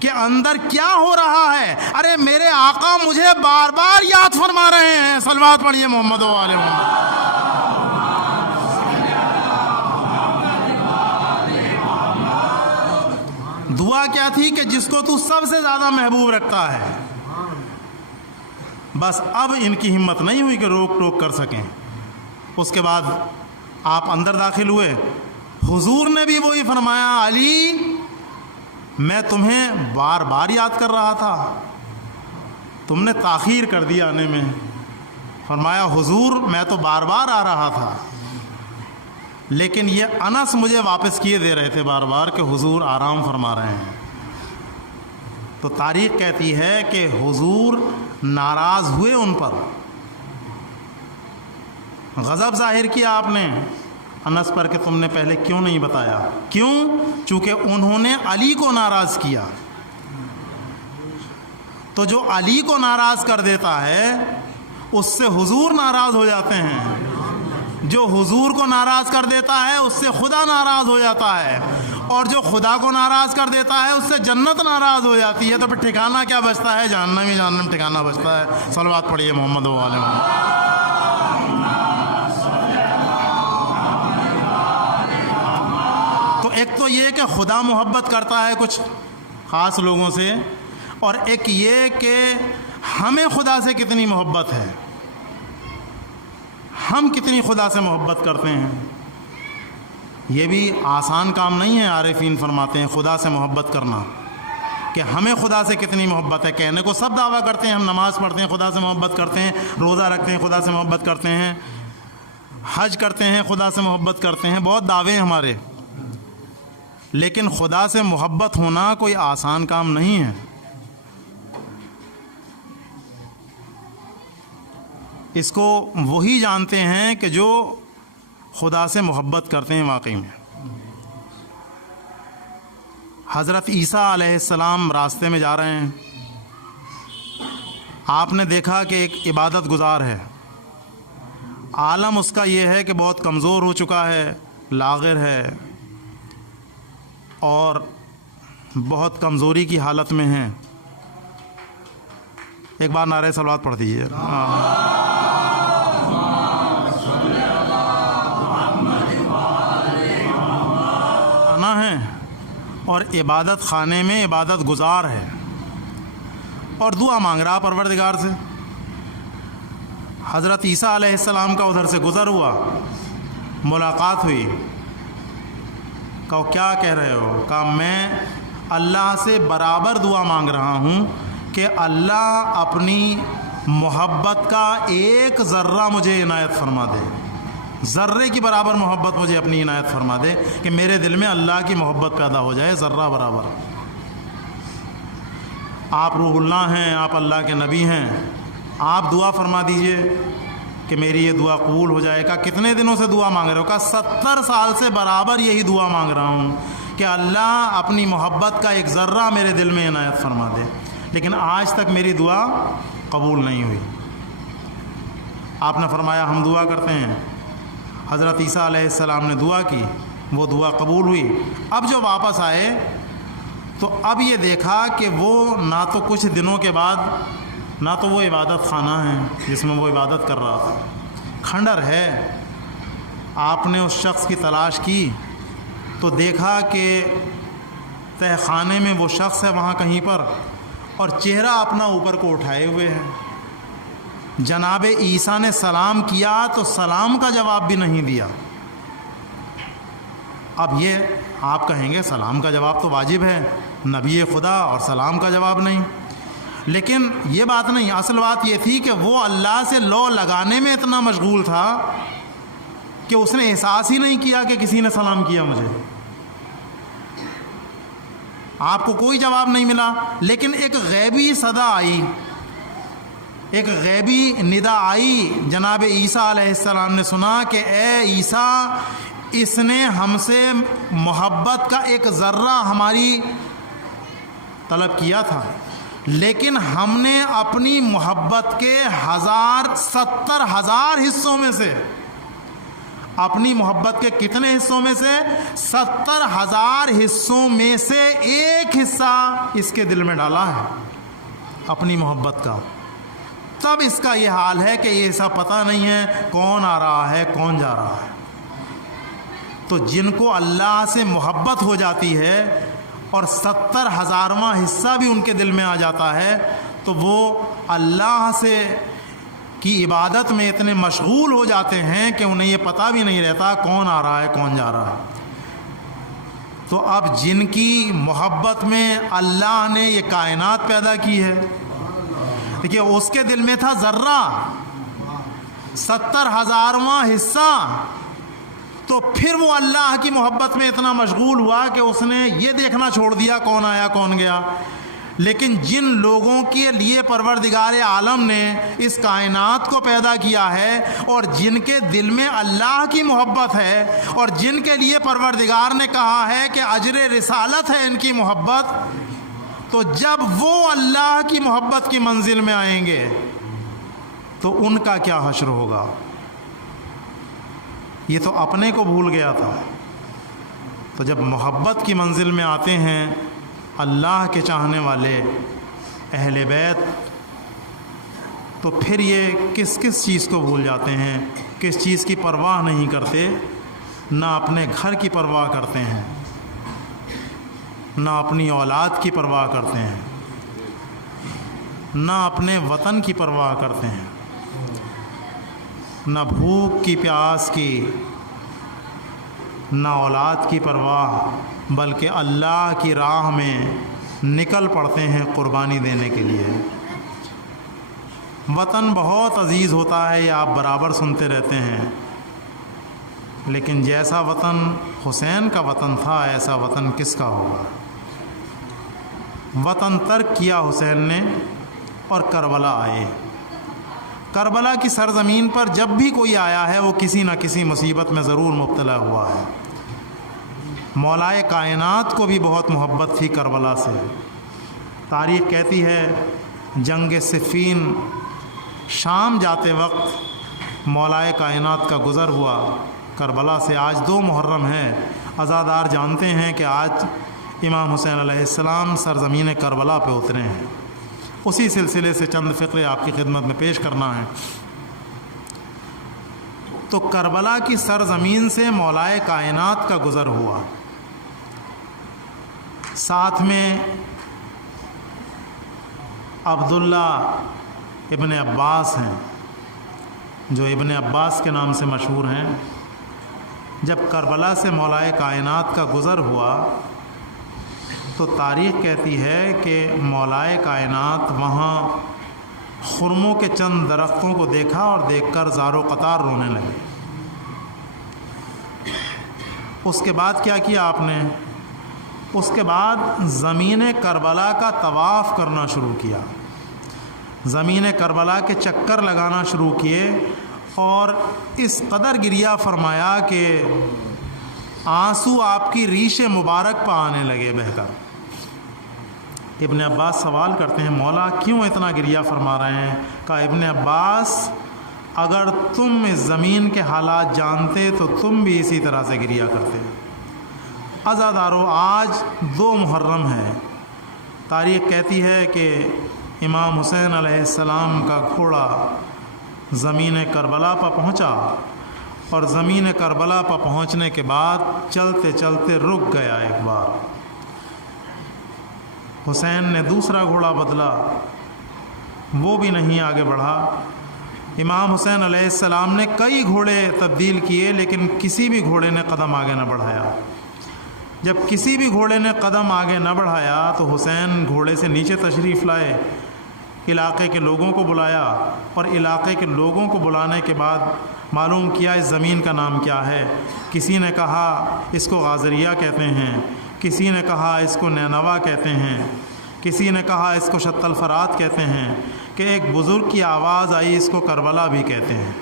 کہ اندر کیا ہو رہا ہے؟ ارے میرے آقا مجھے بار بار یاد فرما رہے ہیں، صلوات پڑھیے محمد و آل محمد۔ دعا کیا تھی کہ جس کو تو سب سے زیادہ محبوب رکھتا ہے۔ بس اب ان کی ہمت نہیں ہوئی کہ روک ٹوک کر سکیں۔ اس کے بعد آپ اندر داخل ہوئے، حضور نے بھی وہی فرمایا علی میں تمہیں بار بار یاد کر رہا تھا، تم نے تاخیر کر دیا آنے میں۔ فرمایا حضور میں تو بار بار آ رہا تھا، لیکن یہ انس مجھے واپس کیے دے رہے تھے بار بار کہ حضور آرام فرما رہے ہیں۔ تو تاریخ کہتی ہے کہ حضور ناراض ہوئے ان پر، غضب ظاہر کیا آپ نے انس پر کہ تم نے پہلے کیوں نہیں بتایا۔ کیوں؟ چونکہ انہوں نے علی کو ناراض کیا۔ تو جو علی کو ناراض کر دیتا ہے اس سے حضور ناراض ہو جاتے ہیں، جو حضور کو ناراض کر دیتا ہے اس سے خدا ناراض ہو جاتا ہے، اور جو خدا کو ناراض کر دیتا ہے اس سے جنت ناراض ہو جاتی ہے۔ تو پھر ٹھکانہ کیا بچتا ہے؟ جہنم ہی جہنم ٹھکانہ بچتا ہے۔ صلوات پڑھیے محمد و آل محمد۔ تو ایک تو یہ کہ خدا محبت کرتا ہے کچھ خاص لوگوں سے، اور ایک یہ کہ ہمیں خدا سے کتنی محبت ہے، ہم کتنی خدا سے محبت کرتے ہیں۔ یہ بھی آسان کام نہیں ہے، عارفین فرماتے ہیں خدا سے محبت کرنا، کہ ہمیں خدا سے کتنی محبت ہے۔ کہنے کو سب دعویٰ کرتے ہیں، ہم نماز پڑھتے ہیں خدا سے محبت کرتے ہیں، روزہ رکھتے ہیں خدا سے محبت کرتے ہیں، حج کرتے ہیں خدا سے محبت کرتے ہیں، بہت دعوے ہیں ہمارے، لیکن خدا سے محبت ہونا کوئی آسان کام نہیں ہے۔ اس کو وہی جانتے ہیں کہ جو خدا سے محبت کرتے ہیں واقعی میں۔ حضرت عیسیٰ علیہ السلام راستے میں جا رہے ہیں، آپ نے دیکھا کہ ایک عبادت گزار ہے، عالم اس کا یہ ہے کہ بہت کمزور ہو چکا ہے، لاغر ہے اور بہت کمزوری کی حالت میں ہے۔ ایک بار نعرہ صلوات پڑھ دیجیے۔ اور عبادت خانے میں عبادت گزار ہے اور دعا مانگ رہا پروردگار سے. حضرت عیسیٰ علیہ السلام کا ادھر سے گزر ہوا, ملاقات ہوئی. کہو کیا کہہ رہے ہو؟ کہا میں اللہ سے برابر دعا مانگ رہا ہوں کہ اللہ اپنی محبت کا ایک ذرہ مجھے عنایت فرما دے, ذرے کی برابر محبت مجھے اپنی عنایت فرما دے, کہ میرے دل میں اللہ کی محبت پیدا ہو جائے ذرہ برابر. آپ روح اللہ ہیں, آپ اللہ کے نبی ہیں, آپ دعا فرما دیجئے کہ میری یہ دعا قبول ہو جائے. کہا کتنے دنوں سے دعا مانگ رہے ہو؟ کہا 70 سال سے برابر یہی دعا مانگ رہا ہوں کہ اللہ اپنی محبت کا ایک ذرہ میرے دل میں عنایت فرما دے, لیکن آج تک میری دعا قبول نہیں ہوئی. آپ نے فرمایا ہم دعا کرتے ہیں. حضرت عیسیٰ علیہ السلام نے دعا کی, وہ دعا قبول ہوئی. اب جو واپس آئے تو اب یہ دیکھا کہ وہ نہ تو کچھ دنوں کے بعد نہ تو وہ عبادت خانہ ہے جس میں وہ عبادت کر رہا تھا, کھنڈر ہے. آپ نے اس شخص کی تلاش کی تو دیکھا کہ تہ خانے میں وہ شخص ہے وہاں کہیں پر, اور چہرہ اپنا اوپر کو اٹھائے ہوئے ہے. جناب عیسیٰ نے سلام کیا تو سلام کا جواب بھی نہیں دیا. اب یہ آپ کہیں گے سلام کا جواب تو واجب ہے, نبی خدا اور سلام کا جواب نہیں. لیکن یہ بات نہیں, اصل بات یہ تھی کہ وہ اللہ سے لو لگانے میں اتنا مشغول تھا کہ اس نے احساس ہی نہیں کیا کہ کسی نے سلام کیا مجھے. آپ کو کوئی جواب نہیں ملا, لیکن ایک غیبی صدا آئی, ایک غیبی ندا آئی. جناب عیسیٰ علیہ السلام نے سنا کہ اے عیسیٰ, اس نے ہم سے محبت کا ایک ذرہ ہماری طلب کیا تھا, لیکن ہم نے اپنی محبت کے 70,000 حصوں میں سے, اپنی محبت کے کتنے حصوں میں سے 70,000 حصوں میں سے ایک حصہ اس کے دل میں ڈالا ہے اپنی محبت کا. تب اس کا یہ حال ہے کہ یہ ایسا پتہ نہیں ہے کون آ رہا ہے کون جا رہا ہے. تو جن کو اللہ سے محبت ہو جاتی ہے اور 70,000واں حصہ بھی ان کے دل میں آ جاتا ہے, تو وہ اللہ سے کی عبادت میں اتنے مشغول ہو جاتے ہیں کہ انہیں یہ پتہ بھی نہیں رہتا کون آ رہا ہے کون جا رہا ہے. تو اب جن کی محبت میں اللہ نے یہ کائنات پیدا کی ہے, دیکھیے اس کے دل میں تھا ذرہ, 70,000واں حصہ, تو پھر وہ اللہ کی محبت میں اتنا مشغول ہوا کہ اس نے یہ دیکھنا چھوڑ دیا کون آیا کون گیا. لیکن جن لوگوں کے لیے پروردگار عالم نے اس کائنات کو پیدا کیا ہے اور جن کے دل میں اللہ کی محبت ہے اور جن کے لیے پروردگار نے کہا ہے کہ اجر رسالت ہے ان کی محبت, تو جب وہ اللہ کی محبت کی منزل میں آئیں گے تو ان کا کیا حشر ہوگا. یہ تو اپنے کو بھول گیا تھا, تو جب محبت کی منزل میں آتے ہیں اللہ کے چاہنے والے اہل بیت, تو پھر یہ کس کس چیز کو بھول جاتے ہیں, کس چیز کی پرواہ نہیں کرتے. نہ اپنے گھر کی پرواہ کرتے ہیں, نہ اپنی اولاد کی پرواہ کرتے ہیں, نہ اپنے وطن کی پرواہ کرتے ہیں, نہ بھوک کی پیاس کی, نہ اولاد کی پرواہ, بلکہ اللہ کی راہ میں نکل پڑتے ہیں قربانی دینے کے لیے. وطن بہت عزیز ہوتا ہے, یہ آپ برابر سنتے رہتے ہیں, لیکن جیسا وطن حسین کا وطن تھا ایسا وطن کس کا ہوگا. وطن ترک کیا حسین نے اور کربلا آئے. کربلا کی سرزمین پر جب بھی کوئی آیا ہے وہ کسی نہ کسی مصیبت میں ضرور مبتلا ہوا ہے. مولائے کائنات کو بھی بہت محبت تھی کربلا سے. تاریخ کہتی ہے جنگ صفین شام جاتے وقت مولائے کائنات کا گزر ہوا کربلا سے. آج 2 محرم ہے. عزادار جانتے ہیں کہ آج امام حسین علیہ السلام سرزمین کربلا پہ اترے ہیں. اسی سلسلے سے چند فقرے آپ کی خدمت میں پیش کرنا ہے. تو کربلا کی سرزمین سے مولائے کائنات کا گزر ہوا. ساتھ میں عبداللہ ابن عباس ہیں جو ابن عباس کے نام سے مشہور ہیں۔ جب کربلا سے مولائے کائنات کا گزر ہوا تو تاریخ کہتی ہے کہ مولائے کائنات وہاں خرموں کے چند درختوں کو دیکھا اور دیکھ کر زار و قطار رونے لگے۔ اس کے بعد کیا کیا آپ نے؟ اس کے بعد زمین کربلا کا طواف کرنا شروع کیا، زمین کربلا کے چکر لگانا شروع کیے اور اس قدر گریہ فرمایا کہ آنسو آپ کی ریش مبارک پہ آنے لگے بہہ کر۔ ابن عباس سوال کرتے ہیں مولا کیوں اتنا گریہ فرما رہے ہیں؟ کہا ابن عباس اگر تم اس زمین کے حالات جانتے تو تم بھی اسی طرح سے گریہ کرتے۔ عزادارو آج 2 محرم ہے۔ تاریخ کہتی ہے کہ امام حسین علیہ السلام کا گھوڑا زمین کربلا پر پہنچا اور زمین کربلا پر پہنچنے کے بعد چلتے چلتے رک گیا ایک بار۔ حسین نے دوسرا گھوڑا بدلا، وہ بھی نہیں آگے بڑھا۔ امام حسین علیہ السلام نے کئی گھوڑے تبدیل کیے لیکن کسی بھی گھوڑے نے قدم آگے نہ بڑھایا۔ جب کسی بھی گھوڑے نے قدم آگے نہ بڑھایا تو حسین گھوڑے سے نیچے تشریف لائے، علاقے کے لوگوں کو بلایا اور علاقے کے لوگوں کو بلانے کے بعد معلوم کیا اس زمین کا نام کیا ہے۔ کسی نے کہا اس کو غازریہ کہتے ہیں، کسی نے کہا اس کو نینوا کہتے ہیں، کسی نے کہا اس کو شط الفرات کہتے ہیں، کہ ایک بزرگ کی آواز آئی اس کو کربلا بھی کہتے ہیں۔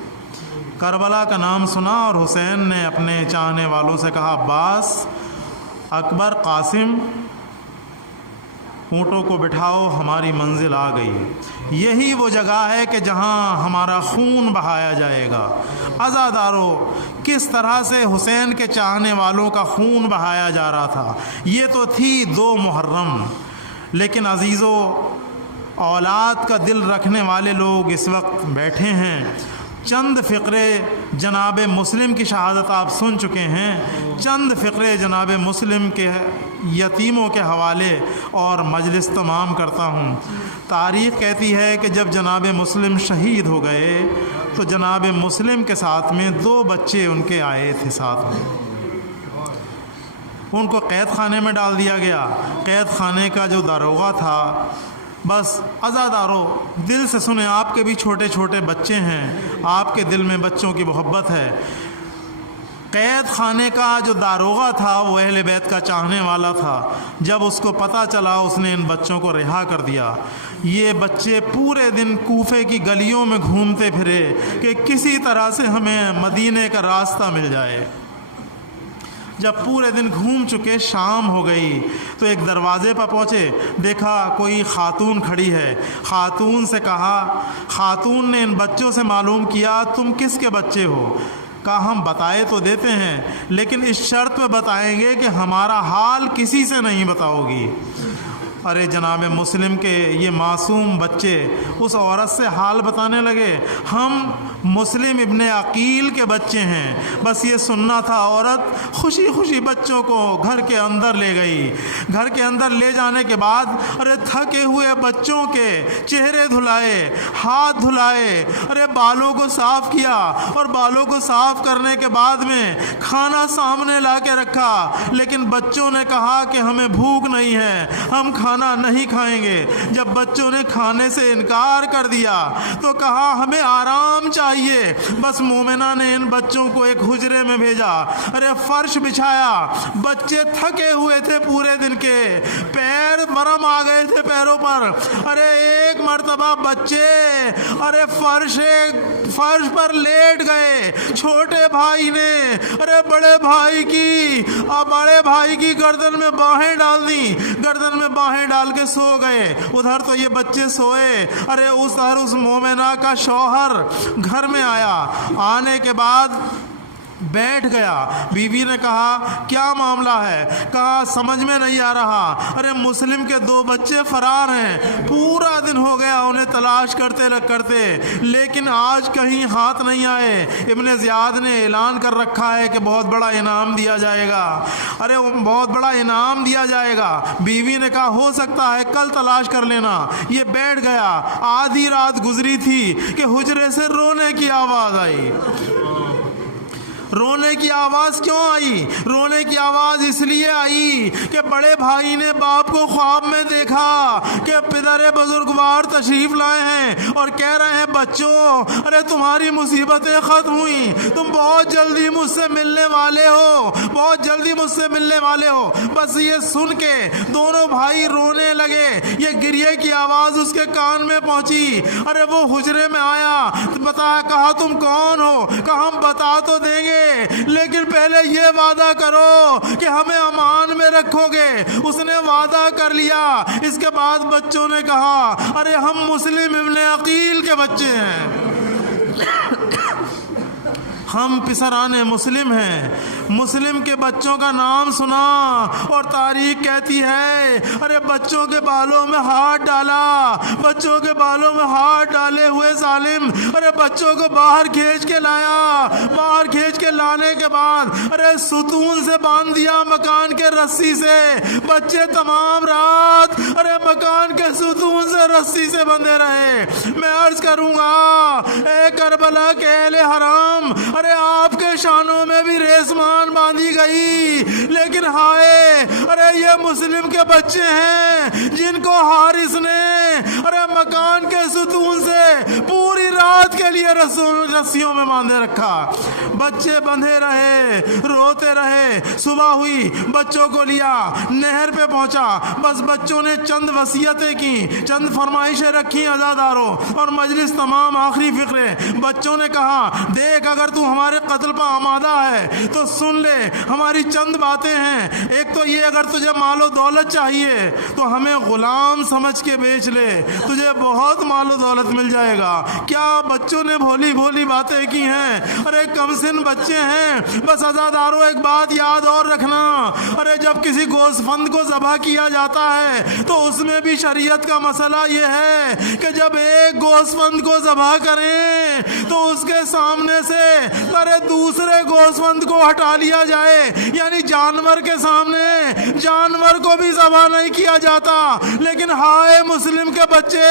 کربلا کا نام سنا اور حسین نے اپنے چاہنے والوں سے کہا عباس، اکبر، قاسم، اونٹوں کو بٹھاؤ، ہماری منزل آ گئی۔ یہی وہ جگہ ہے کہ جہاں ہمارا خون بہایا جائے گا۔ عزادارو کس طرح سے حسین کے چاہنے والوں کا خون بہایا جا رہا تھا۔ یہ تو تھی 2 محرم، لیکن عزیزو اولاد کا دل رکھنے والے لوگ اس وقت بیٹھے ہیں۔ چند فقرے جناب مسلم کی شہادت آپ سن چکے ہیں، چند فقرے جناب مسلم کے یتیموں کے حوالے اور مجلس تمام کرتا ہوں۔ تاریخ کہتی ہے کہ جب جناب مسلم شہید ہو گئے تو جناب مسلم کے ساتھ میں 2 بچے ان کے آئے تھے ساتھ میں، ان کو قید خانے میں ڈال دیا گیا۔ قید خانے کا جو داروغہ تھا، بس عزادارو دل سے سنیں، آپ کے بھی چھوٹے چھوٹے بچے ہیں، آپ کے دل میں بچوں کی محبت ہے۔ قید خانے کا جو داروغہ تھا وہ اہل بیت کا چاہنے والا تھا۔ جب اس کو پتہ چلا اس نے ان بچوں کو رہا کر دیا۔ یہ بچے پورے دن کوفے کی گلیوں میں گھومتے پھرے کہ کسی طرح سے ہمیں مدینے کا راستہ مل جائے۔ جب پورے دن گھوم چکے شام ہو گئی تو ایک دروازے پر پہنچے، دیکھا کوئی خاتون کھڑی ہے۔ خاتون سے کہا، خاتون نے ان بچوں سے معلوم کیا تم کس کے بچے ہو؟ کہا ہم بتائے تو دیتے ہیں لیکن اس شرط پہ بتائیں گے کہ ہمارا حال کسی سے نہیں بتاؤ گی۔ ارے جناب مسلم کے یہ معصوم بچے اس عورت سے حال بتانے لگے، ہم مسلم ابن عقیل کے بچے ہیں۔ بس یہ سننا تھا۔ عورت خوشی خوشی بچوں کو گھر کے اندر لے گئی۔ گھر کے اندر لے جانے کے بعد ارے تھکے ہوئے بچوں کے چہرے دھلائے، ہاتھ دھلائے، ارے بالوں کو صاف کیا اور بالوں کو صاف کرنے کے بعد میں کھانا سامنے لا کے رکھا، لیکن بچوں نے کہا کہ ہمیں بھوک نہیں ہے، ہم کھانا نہیں کھائیں گے۔ جب بچوں نے کھانے سے انکار کر دیا تو کہا ہمیں آرام چاہیے۔ بس مومنہ نے ان بچوں کو ایک حجرے میں بھیجا، ارے فرش بچھایا۔ بچے تھکے ہوئے تھے پورے دن کے، پیر ورم آ گئے تھے پیروں پر۔ ارے ایک مرتبہ بچے ارے فرش پر لیٹ گئے۔ چھوٹے بھائی نے ارے بڑے بھائی کی گردن میں باہیں ڈال دی، گردن میں باہیں ڈال کے سو گئے۔ ادھر تو یہ بچے سوئے، ارے اس مومنہ کا شوہر گھر میں آیا۔ آنے کے بعد بیٹھ گیا. بیوی نے کہا کیا معاملہ ہے؟ کہا سمجھ میں نہیں آ رہا. ارے مسلم کے 2 بچے فرار ہیں, پورا دن ہو گیا انہیں تلاش کرتے لیکن آج کہیں ہاتھ نہیں آئے. ابن زیاد نے اعلان کر رکھا ہے کہ بہت بڑا انعام دیا جائے گا. ارے بہت بڑا انعام دیا جائے گا. بیوی نے کہا ہو سکتا ہے کل تلاش کر لینا. یہ بیٹھ گیا. آدھی رات گزری تھی کہ حجرے سے رونے کی آواز آئی. رونے کی آواز کیوں آئی؟ رونے کی آواز اس لیے آئی کہ بڑے بھائی نے باپ کو خواب میں دیکھا کہ پدر بزرگوار تشریف لائے ہیں اور کہہ رہے ہیں بچوں ارے تمہاری مصیبتیں ختم ہوئیں, تم بہت جلدی مجھ سے ملنے والے ہو, بہت جلدی مجھ سے ملنے والے ہو. بس یہ سن کے دونوں بھائی رونے لگے. یہ گریے کی آواز اس کے کان میں پہنچی. ارے وہ حجرے میں آیا, بتایا, کہا تم کون ہو؟ کہا ہم بتا تو دیں گے لیکن پہلے یہ وعدہ کرو کہ ہمیں امان میں رکھو گے. اس نے وعدہ کر لیا. اس کے بعد بچوں نے کہا ارے ہم مسلم ابن عقیل کے بچے ہیں, ہم پسران مسلم ہیں. مسلم کے بچوں کا نام سنا اور تاریخ کہتی ہے ارے بچوں کے بالوں میں ہاتھ ڈالا, بچوں کے بالوں میں ہاتھ ڈالے ہوئے ظالم ارے بچوں کو باہر کھینچ کے لایا. باہر کھینچ کے لانے کے بعد ارے ستون سے باندھ دیا مکان کے رسی سے. بچے تمام رات ارے مکان کے ستون سے رسی سے بندھے رہے. میں عرض کروں گا اے کربلا کے اہل حرام ارے آپ کے شانوں میں بھی ریسمان باندھی گئی, لیکن ہائے ارے یہ مسلم کے بچے ہیں جن کو حارث نے ارے مکان کے ستون سے پوری رات کے لیے رسیوں میں باندھے رکھا. بچے بندھے رہے, روتے رہے. صبح ہوئی, بچوں کو لیا, نہر پہ پہنچا. بس بچوں نے چند وصیتیں کی, چند فرمائشیں رکھی عزاداروں, اور مجلس تمام آخری فقرے. بچوں نے کہا دیکھ اگر تو ہمارے قتل پہ آمادہ ہے تو سن لے, ہماری چند باتیں ہیں. ایک تو یہ اگر تجھے مال و دولت چاہیے تو ہمیں غلام سمجھ کے بیچ لے, تجھے بہت مال و دولت مل جائے گا. کیا بچوں نے بھولی بھولی باتیں کی ہیں. ارے کم سن بچے ہیں. بس عزاداروں ایک بات یاد اور رکھنا, ارے جب کسی گوسفند کو ذبح کیا جاتا ہے تو اس میں بھی شریعت کا مسئلہ یہ ہے کہ جب ایک گوسفند کو ذبح کریں تو اس کے سامنے سے ارے دوسرے گوسفند کو ہٹا لیا جائے. یعنی جانور کے سامنے جانور کو بھی ذبح نہیں کیا جاتا. لیکن ہائے مسلم کے بچے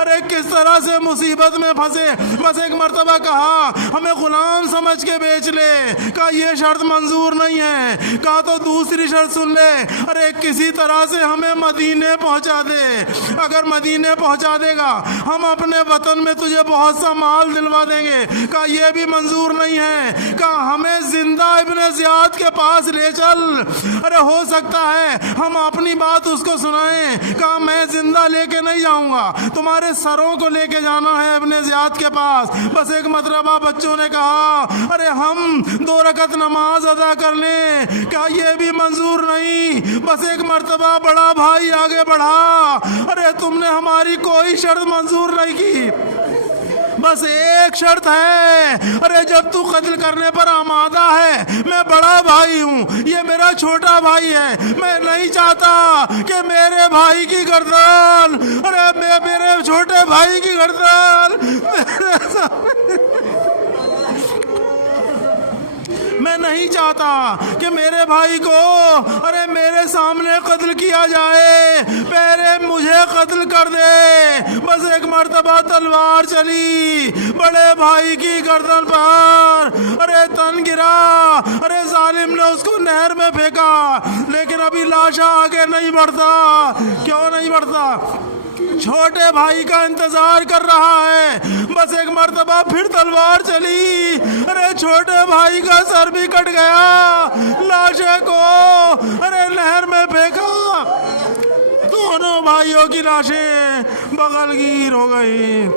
ارے کس طرح سے مصیبت میں پھنسے. بس ایک مرتبہ کہا ہمیں غلام سمجھ کے بیچ لے. کہا یہ شرط منظور نہیں ہے. کہا تو دوسری شرط سن لے, ارے کسی طرح سے ہمیں مدینے پہنچا دے. اگر مدینے پہنچا دے گا ہم اپنے وطن میں تجھے بہت سا مال دلوا دیں گے. کہا یہ بھی منظور نہیں ہے. کہا ہمیں زندہ ابن زیاد کے پاس لے چل, ارے ہو سکتا ہے ہم اپنی بات اس کو سنائیں. کہا میں زندہ لے کے نہیں جاؤں گا, تمہارے سروں کو لے کے جانا ہے ابن زیاد کے پاس. بس ایک مرتبہ بچوں نے کہا ارے ہم 2 رکعت نماز ادا کر لیں. کہا یہ بھی منظور نہیں. بس ایک مرتبہ بڑا بھائی آگے بڑھا, ارے تم نے ہماری کوئی شرط منظور نہیں کی, بس ایک شرط ہے. ارے جب تو قتل کرنے پر آمادہ ہے, میں بڑا بھائی ہوں, یہ میرا چھوٹا بھائی ہے, میں نہیں چاہتا کہ میرے بھائی کی گردن ارے میرے چھوٹے بھائی کی گردن میں نہیں چاہتا کہ میرے بھائی کو ارے میرے سامنے قتل کیا جائے, پہلے مجھے قتل کر دے. بس ایک مرتبہ تلوار چلی بڑے بھائی کی گردن پر, ارے تن گرا, ارے ظالم نے اس کو نہر میں پھینکا. لیکن ابھی لاشا آگے نہیں بڑھتا. کیوں نہیں بڑھتا؟ چھوٹے بھائی کا انتظار کر رہا ہے. بس ایک مرتبہ پھر تلوار چلی, ارے چھوٹے بھائی کا سر بھی کٹ گیا. لاشے کو ارے نہر میں پھینکا, دونوں بھائیوں کی لاشیں بغل گیر ہو گئی.